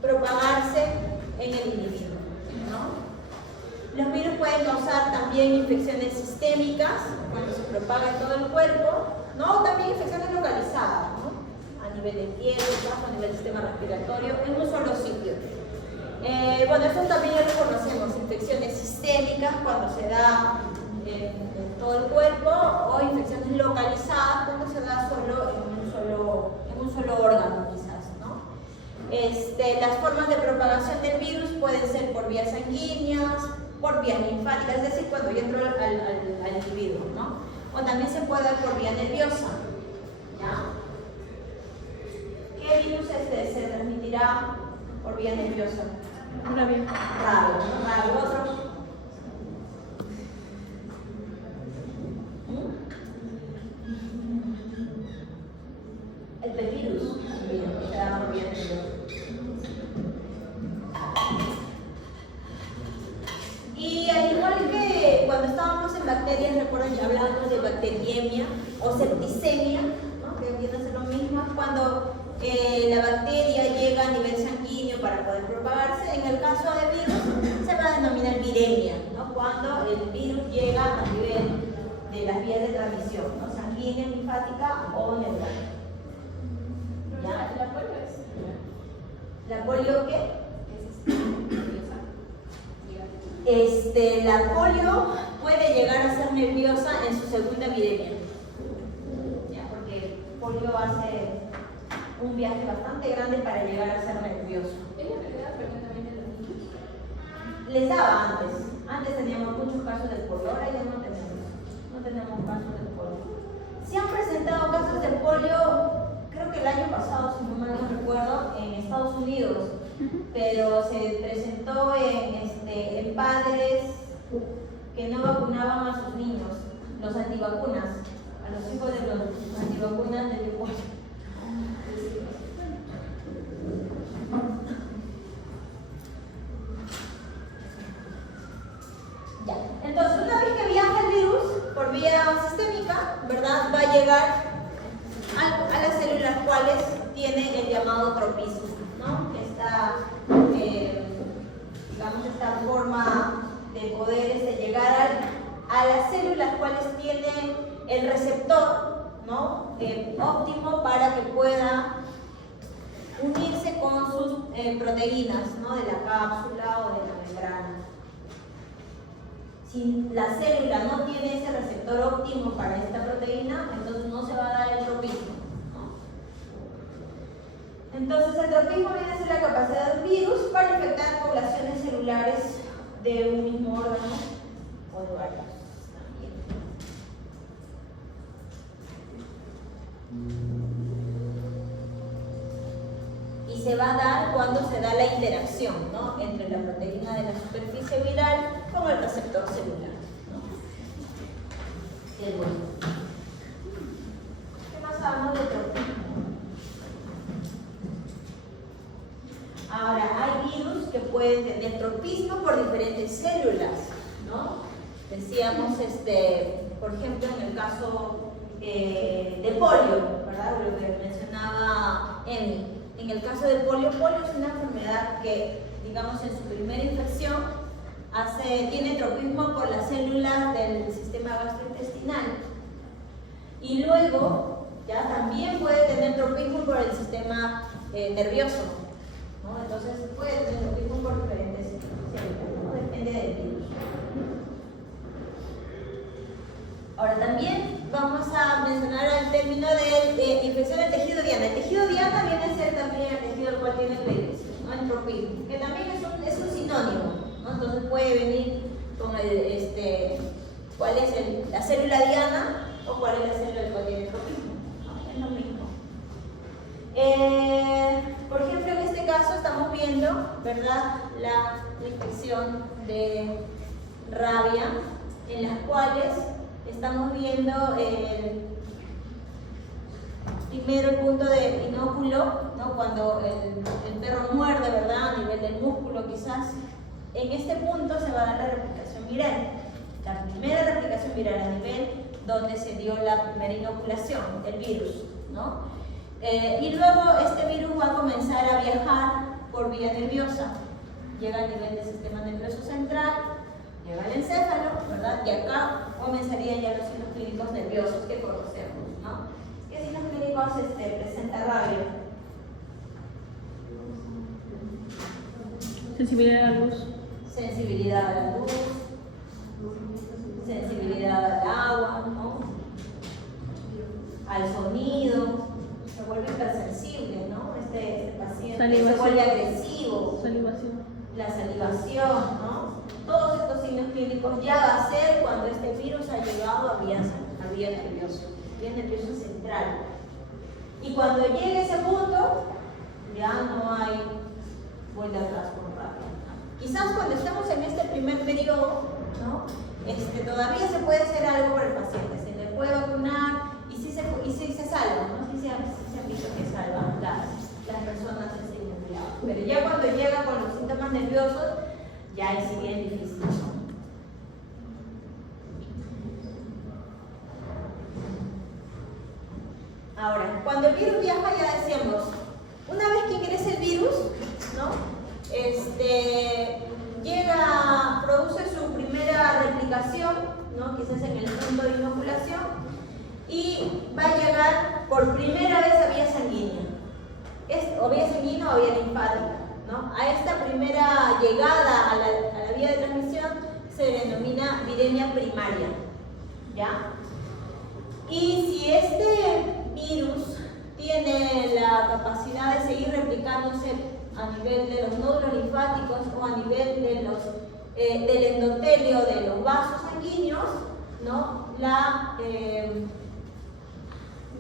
propagarse en el individuo, ¿no? Los virus pueden causar también infecciones sistémicas cuando se propaga en todo el cuerpo, ¿no? O también infecciones localizadas, ¿no? A nivel de piel, a nivel del sistema respiratorio, en un solo sitio. Bueno, esto también ya lo conocemos, infecciones sistémicas cuando se da en todo el cuerpo o infecciones localizadas cuando se da solo en un solo órgano, quizás, ¿no? Las formas de propagación del virus pueden ser por vías sanguíneas, por vías linfáticas, es decir, cuando yo entro al individuo, ¿no? O también se puede dar por vía nerviosa, ¿ya? ¿Qué virus se transmitirá por vía nerviosa? Rabia. Rabia, ¿no? Rabia, otro. El virus también se da por vía nerviosa. Y al igual que cuando estábamos en bacterias, recuerden que hablábamos de bacteriemia o septicemia, ¿no? Que viene a ser lo mismo, cuando la bacteria llega a nivel sanguíneo para poder propagarse. En el caso de virus se va a denominar viremia, ¿no? Cuando el virus llega a nivel de las vías de transmisión, ¿no? Sanguínea, linfática o neural. ¿La polio es? ¿La polio qué? La polio puede llegar a ser nerviosa en su segunda epidemia, ¿ya? Porque polio hace un viaje bastante grande para llegar a ser nervioso. ¿Es la enfermedad frecuentemente en los niños? Les daba antes. Antes teníamos muchos casos de polio, ahora ya no tenemos casos de polio. Se han presentado casos de polio, creo que el año pasado, si no mal no recuerdo, en Estados Unidos, pero se presentó en padres que no vacunaban a sus niños, los antivacunas, a los hijos de los antivacunas del polio. Ya. Entonces, una vez que viaja el virus por vía sistémica, ¿verdad? Va a llegar a las células cuales tiene el llamado tropismo, ¿no? Esta forma de poder llegar a las células cuales tiene el receptor, ¿no? Óptimo para que pueda unirse con sus proteínas, ¿no? De la cápsula o de la membrana. Si la célula no tiene ese receptor óptimo para esta proteína, entonces no se va a dar el tropismo, ¿no? Entonces el tropismo viene a ser la capacidad del virus para infectar poblaciones celulares de un mismo órgano o de varios también. Y se va a dar cuando se da la interacción, ¿no? Entre la proteína de la superficie viral con el receptor celular, ¿no? ¿Qué más hablamos de tropismo? pueden tener tropismo por diferentes células, ¿no? Decíamos, por ejemplo, en el caso de polio, ¿verdad? Lo que mencionaba Emi. En el caso de polio es una enfermedad que, digamos, en su primera infección tiene tropismo por las células del sistema gastrointestinal. Y luego, ya también puede tener tropismo por el sistema nervioso, ¿no? Entonces puede tener tropismo por diferentes células, ¿no? Depende del virus. Ahora también vamos a mencionar el término de infección del tejido diana. El tejido diana viene a ser también el tejido al cual tiene el virus, ¿no? El tropismo, que también es un sinónimo, ¿no? Entonces puede venir con cuál es la célula diana o cuál es la célula del cual tiene el tropismo, ¿no? Es lo mismo. Por ejemplo, en este caso estamos viendo, ¿verdad?, la infección de rabia, en las cuales estamos viendo primero el punto de inóculo, ¿no? Cuando el perro muerde, ¿verdad?, a nivel del músculo quizás. En este punto se va a dar la replicación viral. La primera replicación viral a nivel donde se dio la primera inoculación del virus, ¿no? Y luego este virus va a comenzar a viajar por vía nerviosa. Llega al nivel del sistema nervioso central, llega al encéfalo, ¿verdad? Y acá comenzarían ya los signos clínicos nerviosos que conocemos, ¿no? ¿Qué signos clínicos presenta rabia? Sensibilidad a la luz. Sensibilidad a la luz, sensibilidad al agua, ¿no? Al sonido, se vuelve hipersensible, ¿no? Este paciente Salivación. se vuelve agresivo. Salivación. La salivación, ¿no? Todos estos signos clínicos ya va a ser cuando este virus ha llegado a vía nervioso central. Y cuando llegue ese punto, ya no hay vuelta atrás por rabia. Quizás cuando estamos en este primer periodo, ¿no? Todavía se puede hacer algo por el paciente, se le puede vacunar y sí se salva, ¿no? Sí se han visto que salvan las personas inoculadas. Pero ya cuando llega con los síntomas nerviosos, ya es bien difícil, ¿no? Ahora, cuando el virus viaja, ya decíamos, una vez que ingresa el virus, ¿no? Produce su primera replicación, ¿no? Quizás en el punto de inoculación, y va a llegar por primera vez a vía sanguínea, o vía sanguínea o vía linfática, ¿no? A esta primera llegada a la vía de transmisión se denomina viremia primaria, ¿ya? Y si este virus tiene la capacidad de seguir replicándose a nivel de los nódulos linfáticos o a nivel de del endotelio de los vasos sanguíneos, ¿no?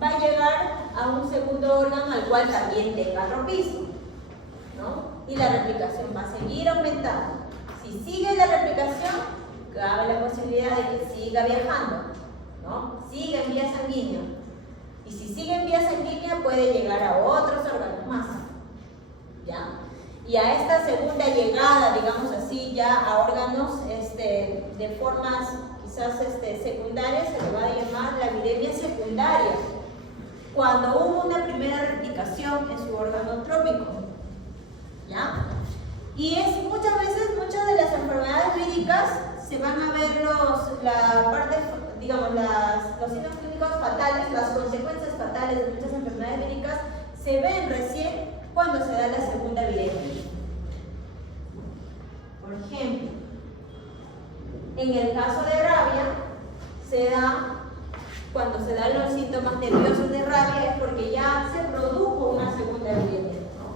Va a llegar a un segundo órgano al cual también tenga tropismo, ¿no? Y la replicación va a seguir aumentando. Si sigue la replicación, cabe la posibilidad de que siga viajando, ¿no? Sigue en vía sanguínea. Y si sigue en vía sanguínea, puede llegar a otros órganos más, ¿ya? Y a esta segunda llegada, digamos así, ya a órganos de formas quizás secundarias, se le va a llamar la viremia secundaria, cuando hubo una primera replicación en su órgano trópico, ¿ya? Y muchas veces, muchas de las enfermedades víricas se van a ver los signos clínicos fatales, las consecuencias fatales de muchas enfermedades víricas se ven recién cuando se da la segunda viremia. Por ejemplo, en el caso de rabia, cuando se dan los síntomas nerviosos de rabia es porque ya se produjo una segunda viremia, ¿no?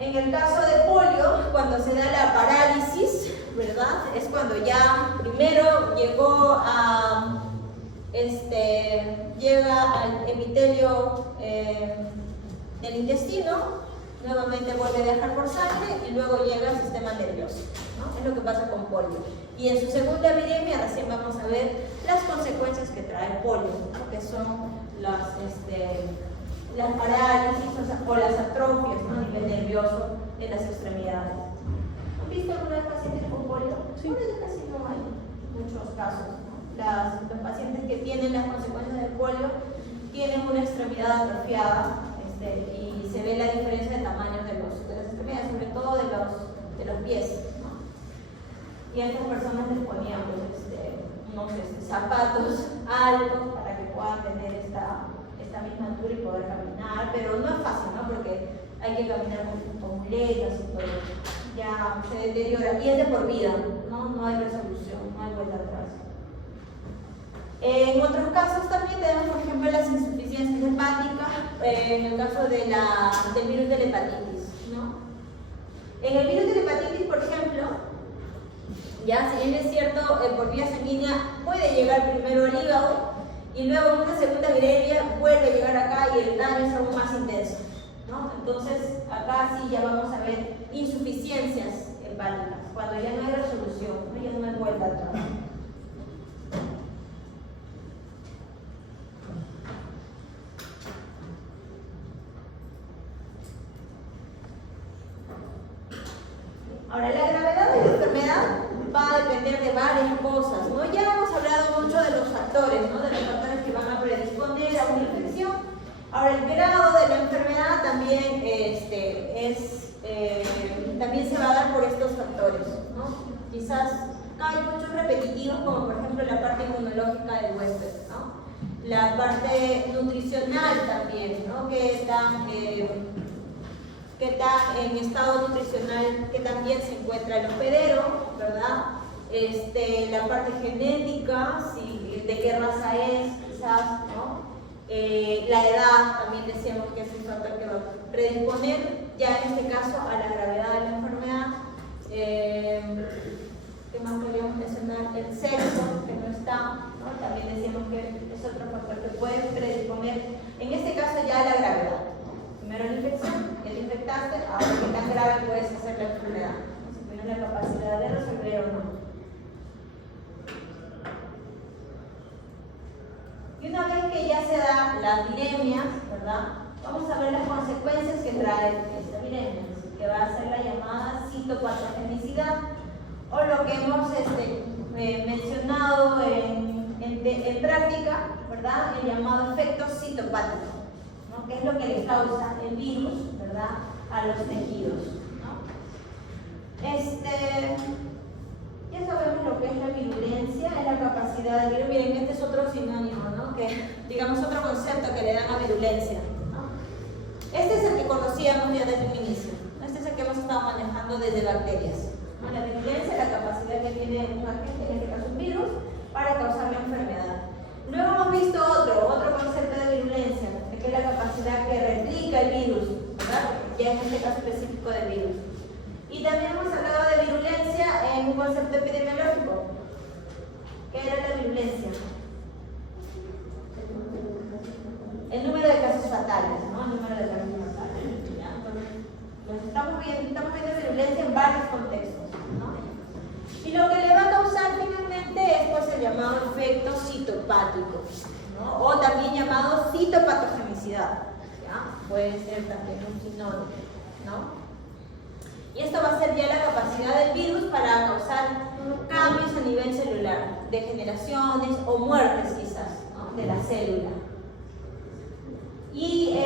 En el caso de polio, cuando se da la parálisis, ¿verdad? Es cuando ya primero llega al epitelio del intestino, nuevamente vuelve a viajar por sangre y luego llega al sistema nervioso, ¿no? Es lo que pasa con polio. Y en su segunda viremia recién vamos a ver las consecuencias que trae el polio, ¿no? Que son las parálisis o las atrofias, ¿no? A nivel nervioso en las extremidades. ¿Han visto alguna vez pacientes con polio? Sí. Ahora ya casi no hay muchos casos, ¿no? Los pacientes que tienen las consecuencias del polio tienen una extremidad atrofiada y se ve la diferencia de tamaño de las extremidades, sobre todo de los pies, ¿no? Y a estas personas les ponían pues, unos zapatos altos para que puedan tener esta misma altura y poder caminar, pero no es fácil, ¿no? Porque hay que caminar con muletas y todo. Ya se deteriora y es de por vida, no hay resolución, no hay vuelta atrás. En otros casos también tenemos, por ejemplo, las insuficiencias hepáticas, en el caso del virus de la hepatitis, ¿no? En el virus de la hepatitis, por ejemplo, ya si bien es cierto, por vía sanguínea puede llegar primero al hígado y luego en una segunda viremia vuelve a llegar acá y el daño es aún más intenso, ¿no? Entonces, acá sí ya vamos a ver insuficiencias hepáticas, cuando ya no hay resolución, ¿no? Ya no hay vuelta atrás. Ahora, la gravedad de la enfermedad va a depender de varias cosas, ¿no? Ya hemos hablado mucho de los factores, ¿no? De los factores que van a predisponer a una infección. Ahora, el grado de la enfermedad también, también se va a dar por estos factores, ¿no? Quizás hay muchos repetitivos, como por ejemplo la parte inmunológica del huésped, ¿no? La parte nutricional también, ¿no? Que está en estado nutricional, que también se encuentra el hospedero, ¿verdad? La parte genética, si, de qué raza es, quizás, ¿no? La edad, también decíamos que es un factor que va a predisponer, ya en este caso, a la gravedad de la enfermedad. ¿Qué más podríamos mencionar? El sexo, que no está, ¿no? También decíamos que es otro factor que puede predisponer, en este caso ya a la gravedad. Primero la infección, el infectante, ahora qué tan grave puede ser la enfermedad, si tiene la capacidad de resolver o no. Y una vez que ya se da la viremia, ¿verdad? Vamos a ver las consecuencias que trae esta viremia, que va a ser la llamada citopatogenicidad, o lo que hemos mencionado en práctica, ¿verdad? El llamado efecto citopático, ¿no? Que es lo que le causa el virus, ¿verdad? A los tejidos, ¿no? Ya sabemos lo que es la virulencia, es la capacidad de virus. Miren, este es otro sinónimo, ¿no? Que, digamos, otro concepto que le dan a virulencia, ¿no? Este es el que conocíamos ya desde un inicio, ¿no? Este es el que hemos estado manejando desde bacterias, ¿no? La virulencia, la capacidad que tiene un agente, en este caso un virus, para causar la enfermedad. Luego hemos visto otro concepto de virulencia, que es la capacidad que replica el virus, ¿verdad? Ya en este caso específico del virus. Y también hemos hablado de virulencia en un concepto epidemiológico. ¿Qué era la virulencia? El número de casos fatales, ¿no? El número de casos fatales. ¿Ya? Entonces, estamos viendo virulencia en varios contextos, ¿no? Y lo que le va a causar finalmente es pues, el llamado efecto citopático, ¿no? O también llamado citopatogenicidad, ¿ya? Puede ser también un sinónimo, ¿no? Y esto va a ser ya la capacidad del virus para causar cambios a nivel celular, degeneraciones o muertes quizás, ¿no? De la célula. Y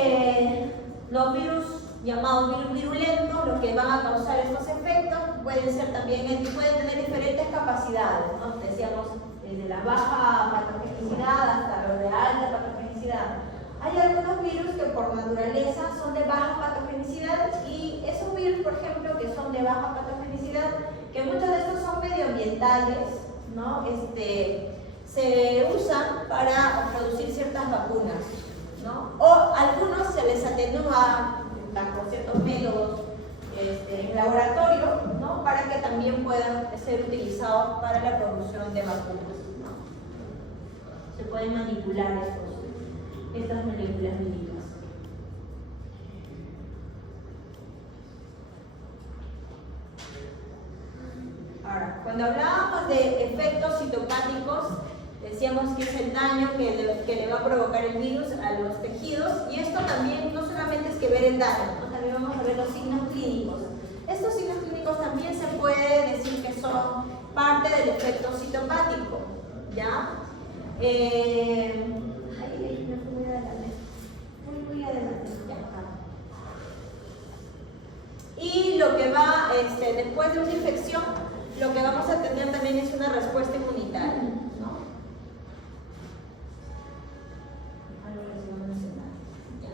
los virus llamados virus virulentos, los que van a causar estos efectos, pueden ser también, pueden tener diferentes capacidades, ¿no? Decíamos, desde la baja patogenicidad hasta los de alta patogenicidad. Hay algunos virus que por naturaleza son de baja patogenicidad y esos virus, por ejemplo, que son de baja patogenicidad, que muchos de estos son medioambientales, ¿no? Se usan para producir ciertas vacunas, ¿no? O algunos se les atenúa bajo ciertos métodos en laboratorio, ¿no? Para que también puedan ser utilizados para la producción de vacunas, ¿no? Se pueden manipular estas moléculas víricas. Ahora, cuando hablábamos de efectos citopáticos, decíamos que es el daño que le va a provocar el virus a los tejidos, y esto también no solamente es que ver el daño, ¿no? También vamos a ver los signos clínicos. Estos signos clínicos también se puede decir que son parte del efecto citopático, ¿ya? Ay, me fui muy adelante. Muy adelante, ya. Y lo que va, después de una infección, lo que vamos a tener también es una respuesta inmunitaria, ¿no? Algo les iba a mencionar. Ya.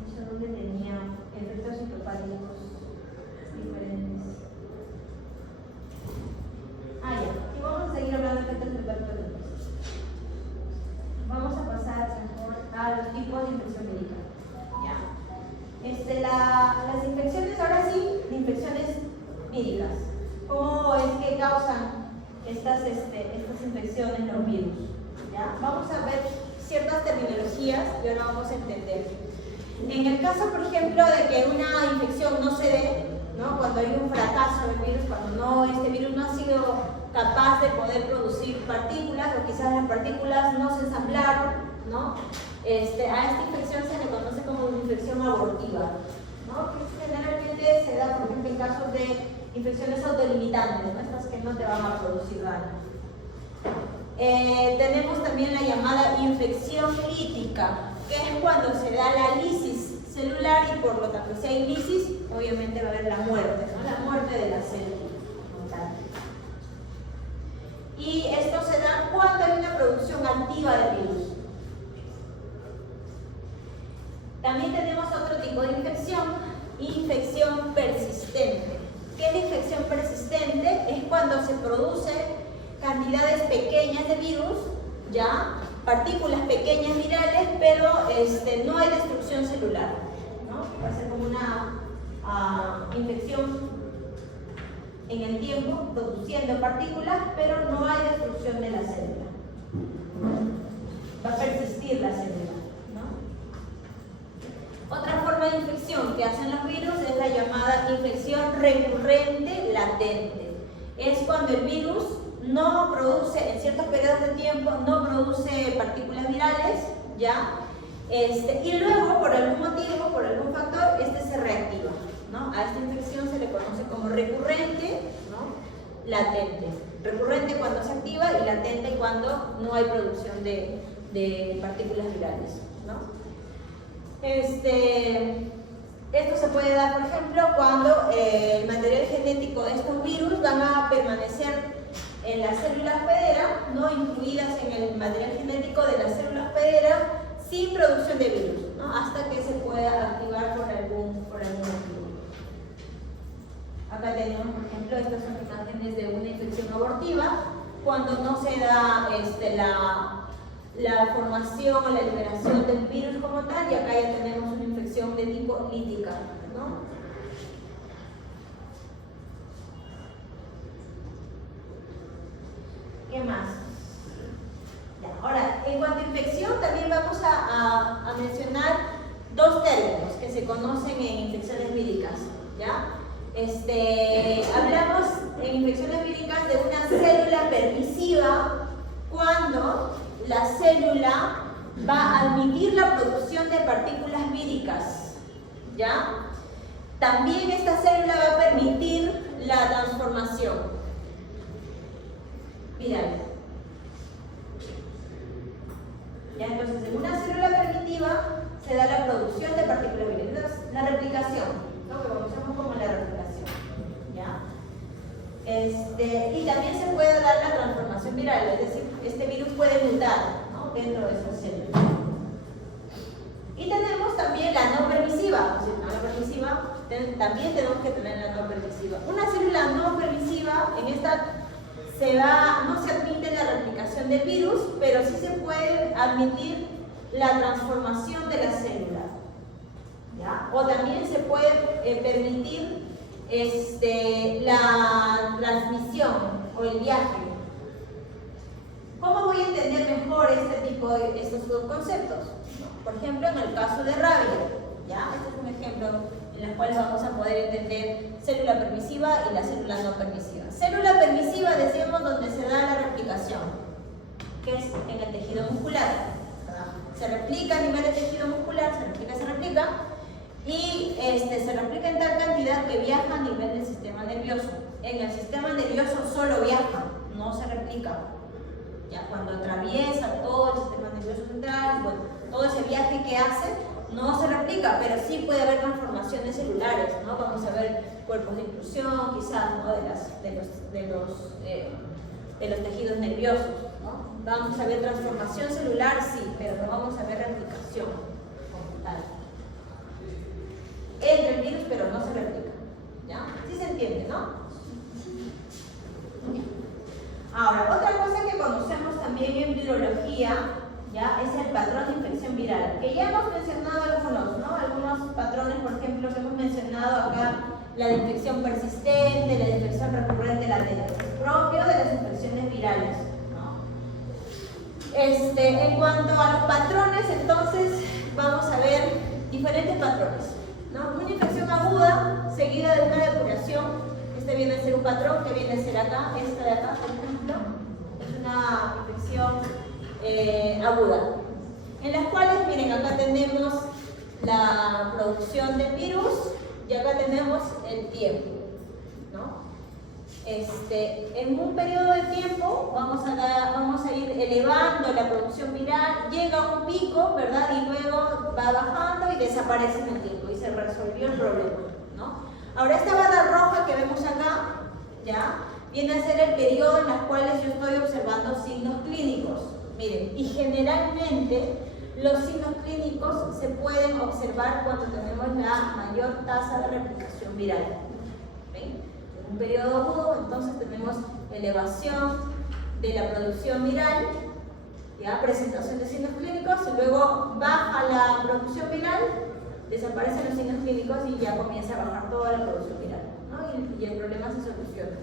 No sé dónde tenía efectos citopáticos diferentes. Ah, ya. Y vamos a seguir hablando de efectos citopáticos después. Vamos a pasar mejor a los tipos de infección médica. ¿Ya? Las infecciones, ahora sí, infecciones víricas. ¿Cómo es que causan estas infecciones los virus? ¿Ya? Vamos a ver ciertas terminologías y ahora vamos a entender. En el caso, por ejemplo, de que una infección no se dé, ¿no? Cuando hay un fracaso del virus, cuando este virus no ha sido capaz de poder producir partículas, o quizás las partículas no se ensamblaron, ¿no? A esta infección se le conoce como una infección abortiva, ¿no? Que generalmente se da, por ejemplo, en casos de infecciones autolimitantes, ¿no? Estas que no te van a producir daño. Tenemos también la llamada infección lítica, que es cuando se da la lisis celular y por lo tanto, si hay lisis, obviamente va a haber la muerte, ¿no? La muerte de la célula. Y esto se da cuando hay una producción activa del virus. También tenemos otro tipo de infección persistente. ¿Qué es la infección persistente? Es cuando se producen cantidades pequeñas de virus, ¿ya? Partículas pequeñas virales, pero no hay destrucción celular, ¿no? Va a ser como una infección en el tiempo, produciendo partículas, pero no hay destrucción de la célula. Va a persistir la célula, ¿no? Otra forma de infección que hacen los virus es la llamada infección recurrente latente. Es cuando el virus no produce, en ciertos periodos de tiempo, no produce partículas virales, ¿ya? Y luego, por algún motivo, por algún factor, se reactiva, ¿no? A esta infección se le conoce como recurrente, ¿no? Latente. Recurrente cuando se activa y latente cuando no hay producción de partículas virales, ¿no? Esto se puede dar, por ejemplo, cuando el material genético de estos virus van a permanecer en las células hospedera, no incluidas en el material genético de la célula hospedera, sin producción de virus, ¿no? Hasta que se pueda activar por algún motivo. Acá tenemos, por ejemplo, estas son imágenes de una infección abortiva, cuando no se da la formación o la liberación del virus como tal, y acá ya tenemos una infección de tipo lítica, ¿no? ¿Qué más? Ya, ahora, en cuanto a infección, también vamos a mencionar dos términos que se conocen en infecciones víricas, ¿ya? Hablamos en infecciones víricas de una célula permisiva cuando la célula va a admitir la producción de partículas víricas, ¿ya? También esta célula va a permitir la transformación viral. ¿Ya? Entonces, en una célula permitiva se da la producción de partículas virales, la replicación, ¿no? Que conocemos como la replicación, ¿ya? Y también se puede dar la transformación viral, es decir, este virus puede mutar, ¿no? Dentro de esa célula. Y tenemos también la no permisiva, o sea, la no permisiva, también tenemos que tener la no permisiva. Una célula no permisiva, en esta no se admite la replicación del virus, pero sí se puede admitir la transformación de la célula, ¿ya? O también se puede permitir la transmisión o el viaje. ¿Cómo voy a entender mejor estos dos conceptos? Por ejemplo, en el caso de rabia, ¿ya? Este es un ejemplo en el cual vamos a poder entender célula permisiva y la célula no permisiva. Célula permisiva decíamos donde se da la replicación, que es en el tejido muscular. Se replica a nivel del tejido muscular, se replica, y se replica en tal cantidad que viaja a nivel del sistema nervioso. En el sistema nervioso solo viaja, no se replica. Ya cuando atraviesa todo el sistema nervioso central, bueno, todo ese viaje que hace, no se replica, pero sí puede haber transformaciones celulares, ¿no? Vamos a ver cuerpos de inclusión, quizás, ¿no? de los tejidos nerviosos, ¿no? Vamos a ver transformación celular, sí, pero no vamos a ver replicación como tal. Entra el virus, pero no se replica, ¿ya? ¿Sí se entiende, no? Ahora, otra cosa que conocemos también en virología, ¿ya? Es el patrón de infección viral, que ya hemos mencionado algunos, ¿no? Algunos patrones, por ejemplo, que hemos mencionado acá, la de infección persistente, la de infección recurrente latente, propio de las infecciones virales, ¿no? En cuanto a los patrones, entonces, vamos a ver diferentes patrones, ¿no? Una infección aguda, seguida de una depuración. Este viene a ser un patrón que viene a ser acá, esta de acá, por ejemplo, es una infección aguda, en las cuales, miren, acá tenemos la producción del virus y acá tenemos el tiempo, ¿no? En un periodo de tiempo vamos a ir elevando la producción viral, llega a un pico, ¿verdad? Y luego va bajando y desaparece en el tiempo y se resolvió el problema, ¿no? Ahora, esta barra roja que vemos acá, ¿ya? Viene a ser el periodo en el cual yo estoy observando signos clínicos. Miren, y generalmente los signos clínicos se pueden observar cuando tenemos la mayor tasa de replicación viral. ¿Ven? En un periodo agudo, entonces tenemos elevación de la producción viral, ¿ya? Presentación de signos clínicos, y luego baja la producción viral, desaparecen los signos clínicos y ya comienza a bajar toda la producción viral, ¿no? Y el problema se soluciona.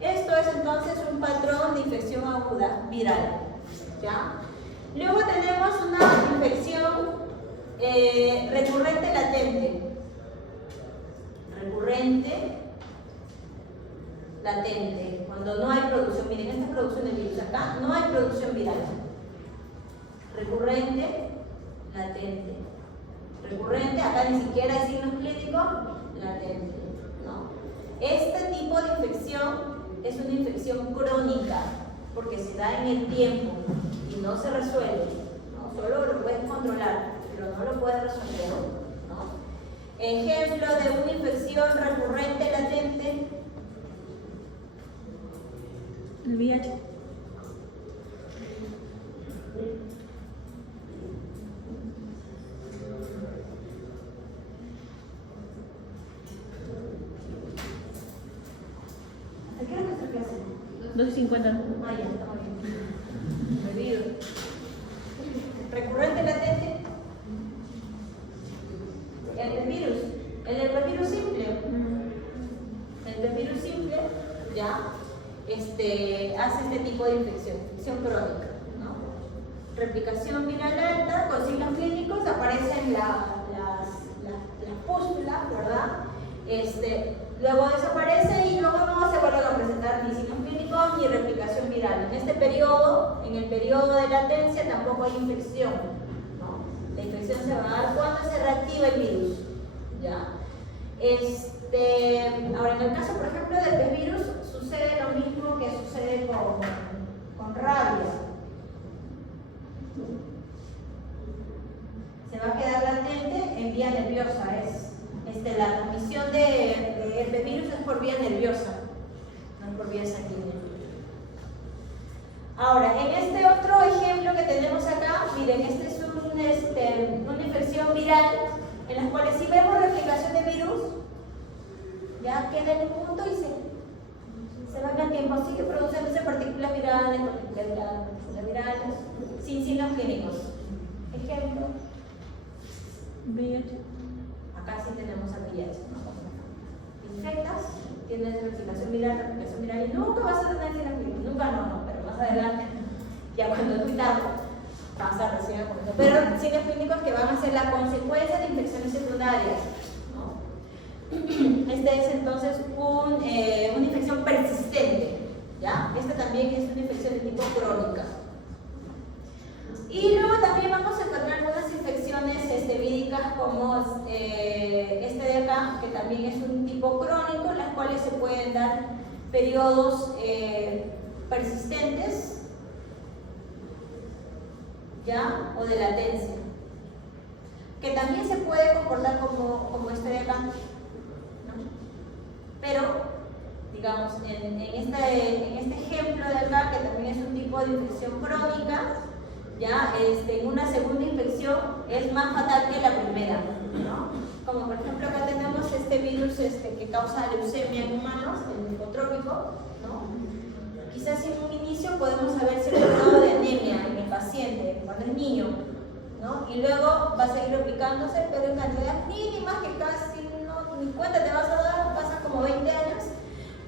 Esto es entonces un patrón de infección aguda viral, ¿ya? Luego tenemos una infección recurrente latente. Recurrente latente, cuando no hay producción. Miren, esta es producción de virus, acá no hay producción viral. Recurrente latente. Recurrente, acá ni siquiera hay signos clínicos, latente, ¿no? Este tipo de infección es una infección crónica, porque se da en el tiempo y no se resuelve, ¿no? Solo lo puedes controlar, pero no lo puedes resolver, ¿no? Ejemplo de una infección recurrente latente: el VIH. ¿A qué hora te clase? 2:50. Ah, ya, está bien. Me olvido. Recurrente latente. El herpesvirus simple. El herpesvirus simple, ya, hace este tipo de infección crónica, ¿no? Replicación viral alta, con signos clínicos, aparecen las pústulas, ¿verdad? Luego desaparece y luego no se vuelven a presentar ni signos clínicos ni replicación viral. En este periodo, en el periodo de latencia, tampoco hay infección, ¿no? La infección se va a dar cuando se reactiva el virus, ¿ya? Ahora, en el caso, por ejemplo, del herpesvirus, sucede lo mismo que sucede con rabia. Se va a quedar latente en vía nerviosa. La transmisión de herpesvirus es por vía nerviosa, no es por vía sanguínea. Ahora, en este otro ejemplo que tenemos acá, miren, este es una infección viral en la cual si vemos replicación de virus, ya queda en un punto y se va en el tiempo, sigue produciéndose partículas virales, sin signos clínicos. Ejemplo. VIH. Acá sí tenemos al VIH, ¿no? Infectas, tienes replicación viral y nunca vas a tener signos clínicos, nunca no, pero más adelante, ya cuando es muy tarde, vas a recibir con eso. Pero signos clínicos que van a ser la consecuencia de infecciones secundarias, ¿no? Este es entonces una infección persistente, ¿ya? Esta también es una infección de tipo crónica, clínicas como este de acá, que también es un tipo crónico, en las cuales se pueden dar periodos persistentes, ¿ya? O de latencia, que también se puede comportar como este de acá, ¿no? Pero, digamos, en este ejemplo de acá, que también es un tipo de infección crónica, ya en una segunda infección es más fatal que la primera, ¿no? Como por ejemplo acá tenemos este virus que causa leucemia en humanos, el lipotrópico, ¿no? Quizás en un inicio podemos saber cierto grado de anemia en el paciente cuando es niño, ¿no? Y luego va a seguir aplicándose, pero en cantidades mínimas que casi ni cuenta te vas a dar, pasan como 20 años.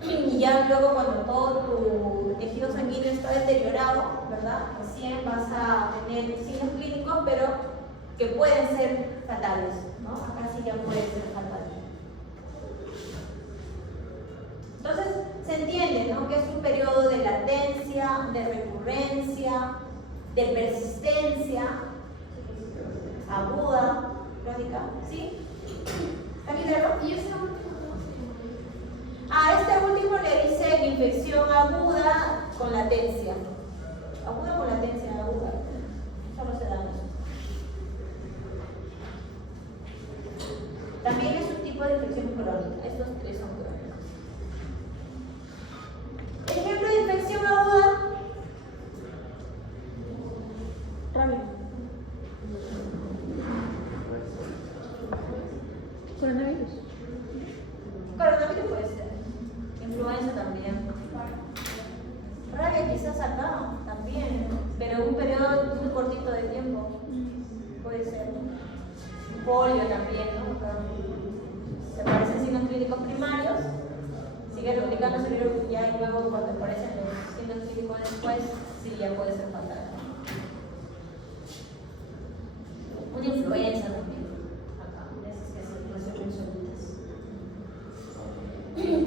Y ya luego cuando todo tu tejido sanguíneo está deteriorado, ¿verdad? Recién vas a tener signos clínicos, pero que pueden ser fatales, ¿no? Acá sí ya puede ser fatal. Entonces, se entiende, ¿no? Que es un periodo de latencia, de recurrencia, de persistencia, aguda, crónica, ¿sí? ¿Está bien claro? Y ese último, a este último le dice infección aguda con latencia. Aguda con latencia, aguda. Solo se da eso. También es un tipo de infección crónica. Estos tres son crónicos. Ejemplo de infección aguda. Rabia. Coronavirus. Coronavirus puede ser. Influenza también. Rabia quizás acá también, pero un periodo muy cortito de tiempo. Puede ser. Polio también, ¿no? Se aparecen signos clínicos primarios, sigue replicándose el virus ya y luego cuando aparecen los signos clínicos después, sí ya puede ser fatal. Una influenza también, acá, de esas que se resuelven solitas.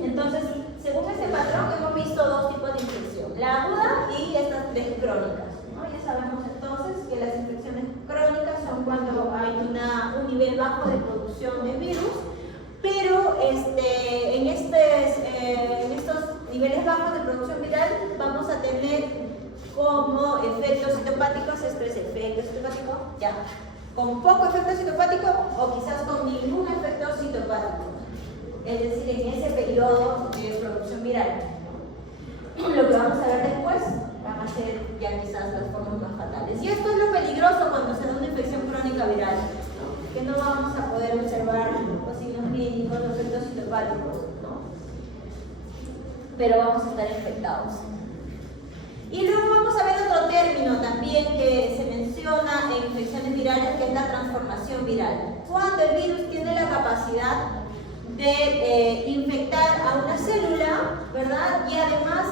Entonces, según este patrón hemos visto dos tipos de infección, la aguda y estas tres crónicas, ¿no? Ya sabemos entonces que las infecciones crónicas son cuando hay un nivel bajo de producción de virus, pero en estos niveles bajos de producción viral vamos a tener como efectos citopáticos, estrés efecto citopático, ya, con poco efecto citopático o quizás con ningún efecto citopático, es decir, en ese periodo de producción viral. Lo que vamos a ver después van a ser ya quizás las formas más fatales. Y esto es lo peligroso cuando se da una infección crónica viral, ¿no? Que no vamos a poder observar los signos clínicos, los efectos citopáticos, ¿no? Pero vamos a estar infectados. Y luego vamos a ver otro término también que se menciona en infecciones virales, que es la transformación viral. Cuando el virus tiene la capacidad de infectar a una célula, ¿verdad? Y además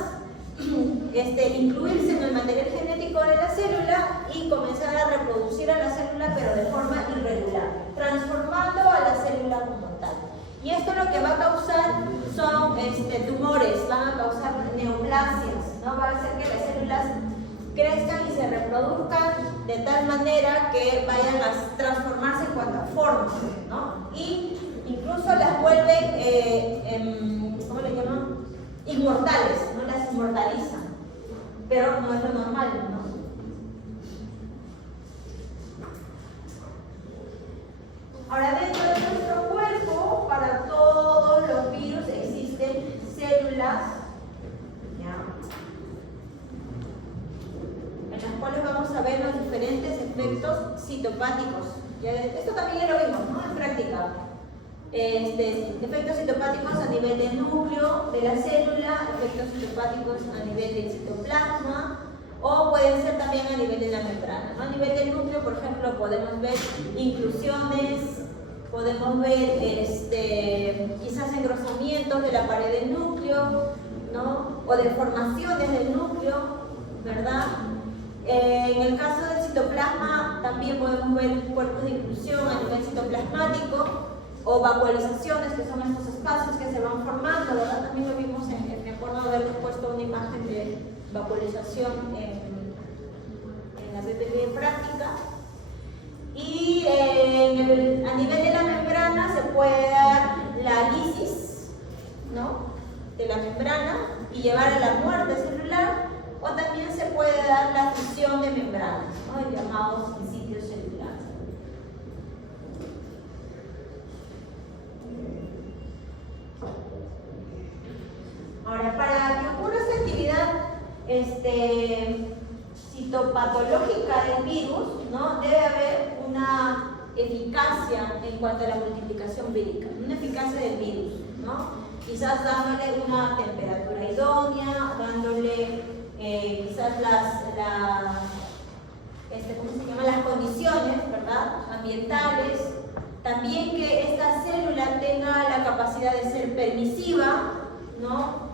incluirse en el material genético de la célula y comenzar a reproducir a la célula, pero de forma irregular, transformando a la célula como tal. Y esto lo que va a causar son tumores, van a causar neoplasias, ¿no? Va a hacer que las células crezcan y se reproduzcan de tal manera que vayan a transformarse en cuanto a forma, ¿no? Y incluso las vuelven, ¿cómo le llaman? Inmortales, ¿no? Las inmortalizan, pero no es lo normal, ¿no? Ahora, dentro de nuestro cuerpo, para todos los virus existen células, ¿ya? En las cuales vamos a ver los diferentes efectos citopáticos. Esto también ya lo vimos, ¿no? En práctica. Efectos citopáticos a nivel del núcleo de la célula, efectos citopáticos a nivel del citoplasma, o pueden ser también a nivel de la membrana, ¿no? A nivel del núcleo, por ejemplo, podemos ver inclusiones, podemos ver quizás engrosamientos de la pared del núcleo, ¿no? O deformaciones del núcleo, ¿verdad? En el caso del citoplasma también podemos ver cuerpos de inclusión a nivel citoplasmático o vacuolizaciones, que son estos espacios que se van formando, ¿verdad? También lo vimos, me acuerdo de haber puesto una imagen de vacuolización en la PPP práctica. Y A nivel de la membrana se puede dar la lisis, ¿no?, de la membrana y llevar a la muerte celular, o también se puede dar la fusión de membranas, ¿no?, llamados sitios celulares. Ahora, para que ocurra esta actividad citopatológica del virus, ¿no?, debe haber una eficacia en cuanto a la multiplicación vírica, una eficacia del virus, ¿no? Quizás dándole una temperatura idónea, dándole quizás las condiciones, ¿verdad?, ambientales. También que esta célula tenga la capacidad de ser permisiva, ¿no?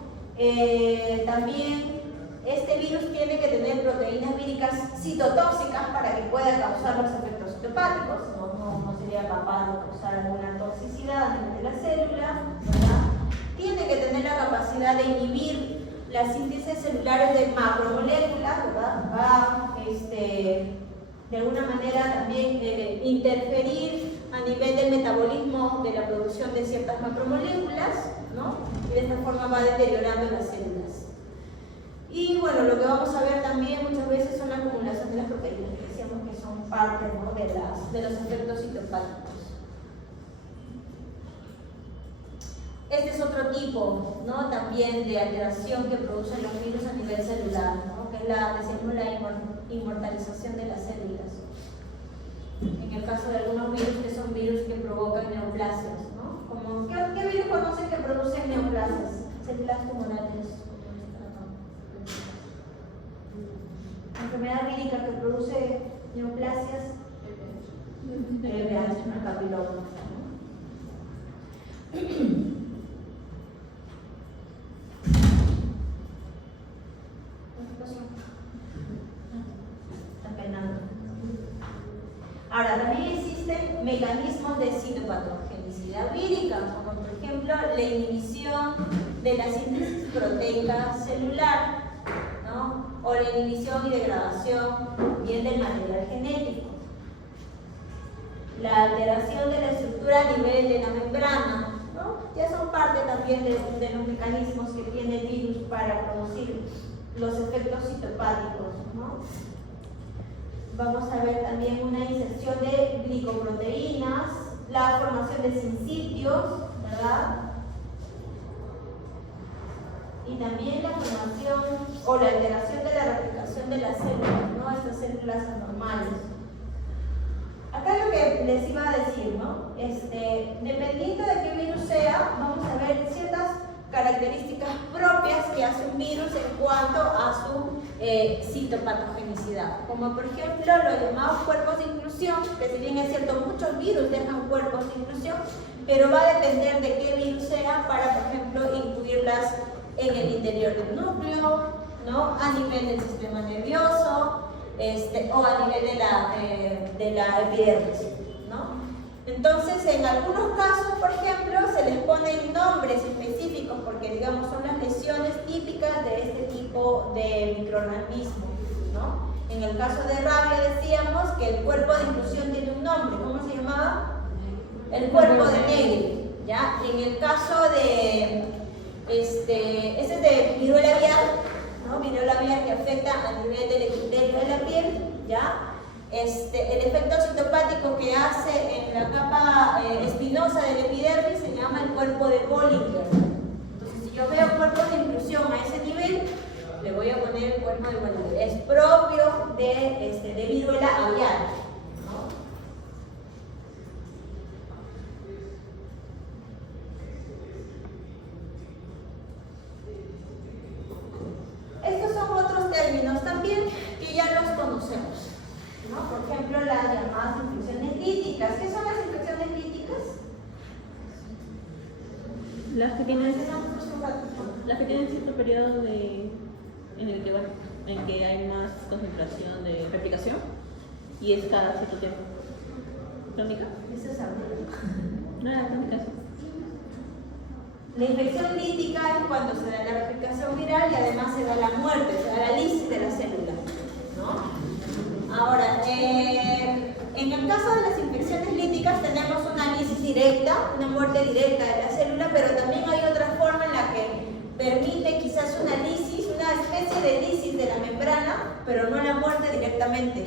También este virus tiene que tener proteínas víricas citotóxicas para que pueda causar los efectos citopáticos, no sería capaz de causar alguna toxicidad a nivel de la célula, ¿verdad? Tiene que tener la capacidad de inhibir las síntesis celulares de macromoléculas, ¿verdad? Va de alguna manera también interferir a nivel del metabolismo de la producción de ciertas macromoléculas, ¿no? Y de esta forma va deteriorando las células. Y bueno, lo que vamos a ver también muchas veces son la acumulación de las proteínas, que decíamos que son parte, ¿no?, de los efectos citopáticos. Este es otro tipo, ¿no?, también de alteración que producen los virus a nivel celular, ¿no?, que es la inmortalización de las células. En el caso de algunos virus que son virus que provocan neoplasias, ¿no? Como, ¿qué virus conocen que producen neoplasias? Células tumorales. Enfermedad vírica que produce neoplasias, VIH, papiloma. Ahora, también existen mecanismos de citopatogenicidad vírica, como por ejemplo la inhibición de la síntesis proteica celular, ¿no?, o la inhibición y degradación bien del material genético. La alteración de la estructura a nivel de la membrana, ¿no?, ya son parte también de los mecanismos que tiene el virus para producir los efectos citopáticos, ¿no? Vamos a ver también una inserción de glicoproteínas, la formación de sincitios, ¿verdad? Y también la formación o la alteración de la replicación de las células, ¿no?, estas células anormales. Acá lo que les iba a decir, ¿no?, dependiendo de qué virus sea, vamos a ver ciertas características propias que hace un virus en cuanto a su citopatogenicidad, como por ejemplo los llamados cuerpos de inclusión, que si bien es cierto muchos virus dejan cuerpos de inclusión, pero va a depender de qué virus sea para, por ejemplo, incluirlas en el interior del núcleo, ¿no?, a nivel del sistema nervioso, o a nivel de la epidermis, ¿no? Entonces, en algunos casos, por ejemplo, se les ponen nombres específicos porque, digamos, son las lesiones típicas de este tipo de microorganismo, ¿no? En el caso de rabia decíamos que el cuerpo de inclusión tiene un nombre. ¿Cómo se llamaba? El cuerpo de Negri, ¿ya? En el caso de, ese es de viruela aviar, ¿no? Viruela aviar que afecta a nivel del epitelio de la piel, ¿ya? El efecto citopático que hace en la capa espinosa del epidermis se llama el cuerpo de Bollinger. Entonces, si yo veo cuerpos de inclusión a ese nivel, le voy a poner el cuerpo de Bollinger. Es propio de viruela aviar, ¿no? Estos son otros términos también que ya los conocemos, ¿no? Por ejemplo, las llamadas infecciones líticas. ¿Qué son las infecciones líticas? Las que tienen cierto periodo en el que hay más concentración de replicación y es cada cierto tiempo. ¿Crónica? Eso es algo. No, la crónica sí. La infección lítica es cuando se da la replicación viral y además se da la muerte, se da la lisis de la célula, ¿no? Ahora, en el caso de las infecciones líticas, físicas tenemos una lisis directa, una muerte directa de la célula, pero también hay otra forma en la que permite quizás una lisis, una especie de lisis de la membrana, pero no la muerte directamente.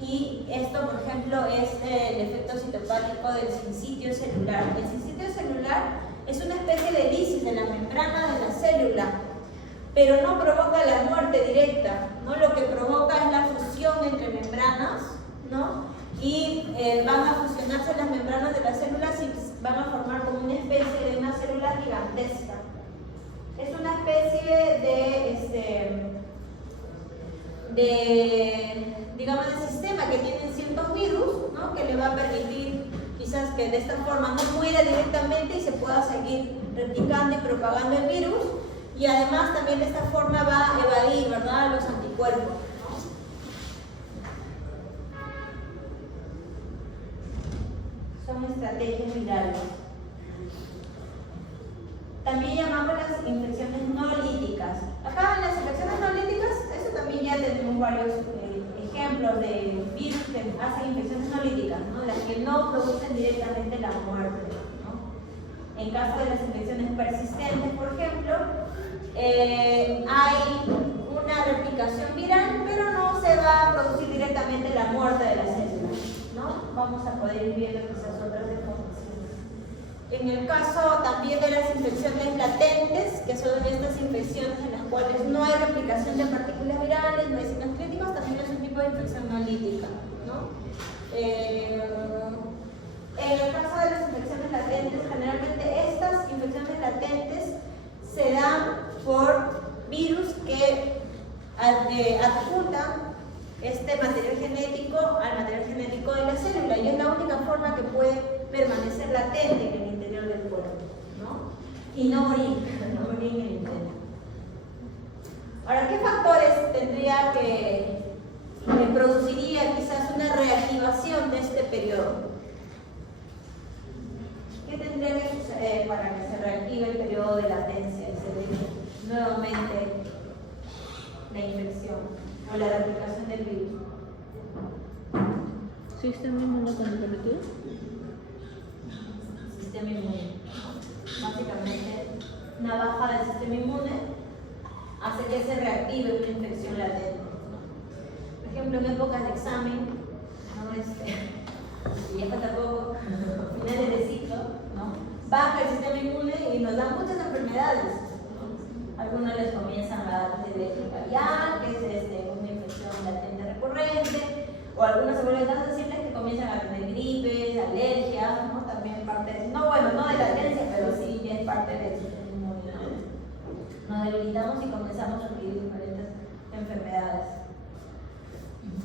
Y esto, por ejemplo, es el efecto citopático del sincitio celular. El sincitio celular es una especie de lisis de la membrana de la célula, pero no provoca la muerte directa, ¿no? Lo que provoca es la fusión entre membranas, ¿no? Y van a fusionarse las membranas de las células y van a formar como una especie de una célula gigantesca. Es una especie digamos, de sistema que tienen ciertos virus, ¿no? Que le va a permitir quizás que de esta forma no muera directamente y se pueda seguir replicando y propagando el virus, y además también de esta forma va a evadir, ¿verdad?, los anticuerpos, ¿no? Son estrategias virales. También llamamos las infecciones no líticas. Acá en las infecciones no líticas, eso también ya tenemos varios ejemplos de virus que hacen infecciones no líticas, ¿no? Las que no producen directamente la muerte, ¿no? En caso de las infecciones persistentes, por ejemplo, hay una replicación viral, pero no se va a producir directamente la muerte de la célula, ¿no? Vamos a poder ir viendo quizás otras deformaciones. En el caso también de las infecciones latentes, que son estas infecciones en las cuales no hay replicación de partículas virales, no hay signos clínicos, también es un tipo de infección no lítica, ¿no? En el caso de las infecciones latentes, generalmente estas infecciones latentes se dan por virus que adjuntan este material genético al material genético de la célula, y es la única forma que puede permanecer latente en el interior del cuerpo, ¿no? Y no morir en el interior. Ahora, ¿qué factores tendría que produciría quizás una reactivación de este periodo? ¿Qué tendría que suceder para que se reactive el periodo de latencia y se dé nuevamente la infección o la replicación del virus? ¿Sistema inmune comprometido? Sistema inmune. Básicamente, una baja del sistema inmune hace que se reactive una infección latente. Por ejemplo, en épocas de examen, ¿no? Y ya falta poco, finales de ciclo, ¿no? Baja el sistema inmune y nos dan muchas enfermedades, ¿no? Algunos les comienzan a dar alergia viral, que es una infección latente recurrente, o algunos se vuelven tan sensibles que comienzan a tener gripes, alergias, ¿no? También parte, no de latencia, pero sí es parte del sistema inmune, ¿no? Nos debilitamos y comenzamos a sufrir diferentes enfermedades.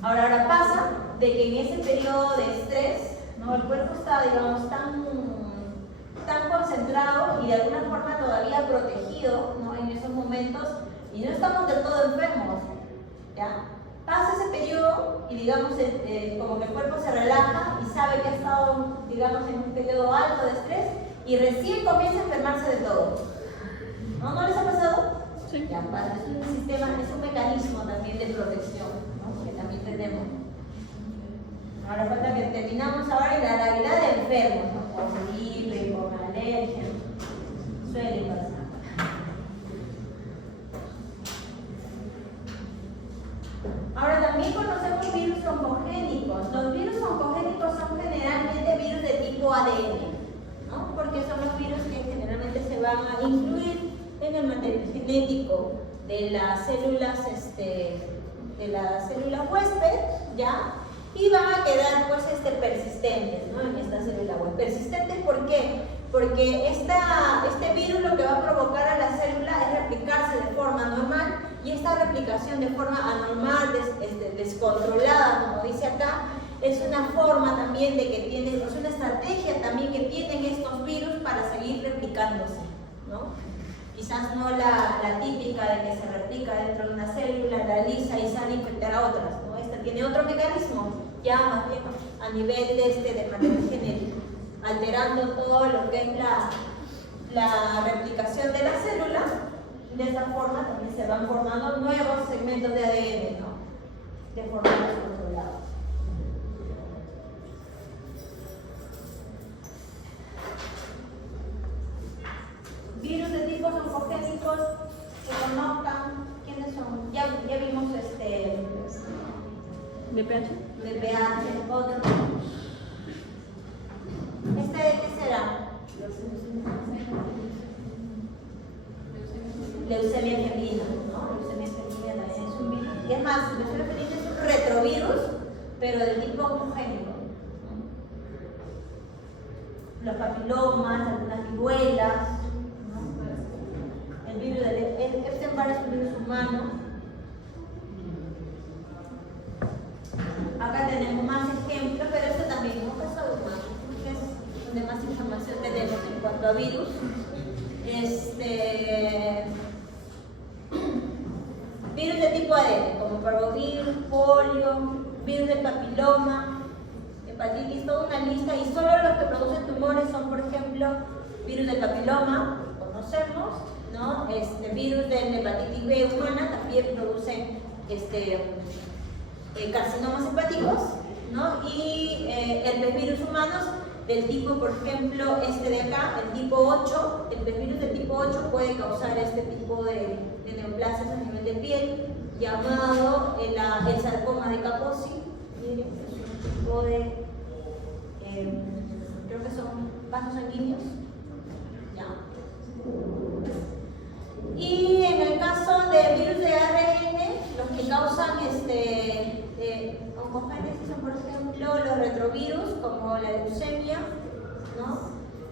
Ahora pasa de que en ese periodo de estrés, ¿no? El cuerpo está, digamos, tan concentrado y de alguna forma todavía protegido, ¿no? En esos momentos, y no estamos del todo enfermos, ¿ya? Pasa ese periodo y, digamos, como que el cuerpo se relaja y sabe que ha estado, digamos, en un periodo alto de estrés y recién comienza a enfermarse de todo. ¿No? ¿No les ha pasado? Sí. Ya, pasa. Es un sistema, es un mecanismo también de protección, ¿no? Que también tenemos. Ahora falta que terminamos ahora en la realidad de enfermos, ¿no? Con gripe, con alergia. Suele pasar. Ahora también conocemos virus oncogénicos. Los virus oncogénicos son generalmente virus de tipo ADN, ¿no? Porque son los virus que generalmente se van a incluir en el material genético de las células, huésped, ¿ya? Y van a quedar pues persistentes, ¿no? En esta célula huésped. ¿Persistentes por qué? Porque este virus lo que va a provocar a la célula es replicarse de forma normal, y esta replicación de forma anormal, descontrolada, como dice acá, es una forma también de que tienen, es una estrategia también que tienen estos virus para seguir replicándose, ¿no? Quizás no la típica de que se replica dentro de una célula, la lisa y sale a infectar a otras, ¿no? Esta tiene otro mecanismo, ya más bien a nivel de material genético, alterando todo lo que es la replicación de la célula. De esta forma también se van formando nuevos segmentos de ADN, ¿no? De forma descontrolada. BPH. VPH, otro. ¿Este de qué será? Leucemia felina, ¿no? Leucemia felina también es un virus. Y es más, leucemia felina es un retrovirus, pero del tipo oncogénico. Los papilomas, algunas viruelas, ¿no? El virus del Epstein-Barr es un virus humano. Acá tenemos más ejemplos, pero este también es un caso humano, que es donde más información tenemos en cuanto a virus. Virus de tipo ADN, como parvovirus, polio, virus del papiloma, hepatitis, toda una lista, y solo los que producen tumores son, por ejemplo, virus del papiloma, que conocemos, ¿no? Virus de la hepatitis B humana también producen carcinomas hepáticos, ¿no? Y herpesvirus humanos del tipo, por ejemplo, este de acá, el tipo 8, el herpesvirus del tipo 8 puede causar este tipo de neoplasias a nivel de piel, llamado el sarcoma de Kaposi. Miren, es un tipo de, creo que son vasos sanguíneos. ¿Ya? Y en el caso de virus de ARN, los que causan oncogénesis son, por ejemplo, los retrovirus, como la leucemia, ¿no?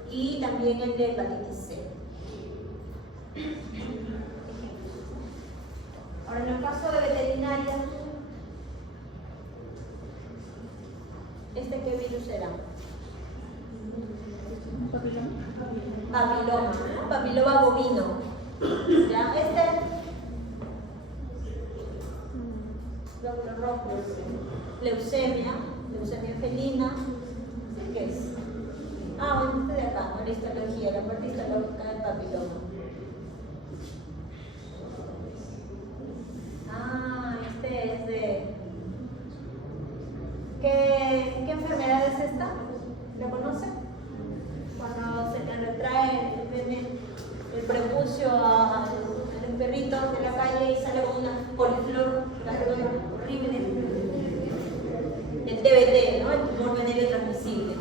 Y también el de hepatitis C. Ahora, en el caso de veterinaria, ¿qué virus será? Papiloma, ¿no? Papiloma bovino. ¿Ya? Glóbulos rojos, leucemia felina, ¿qué es? Bueno, este de acá, la histología, la parte histológica del papiloma. Este es de... ¿Qué enfermedad es esta? ¿La conocen? Cuando se le retrae el prepucio a los perritos de la calle y sale con una poliflor horrible. El TBT, ¿no? El tumor venéreo transmisible.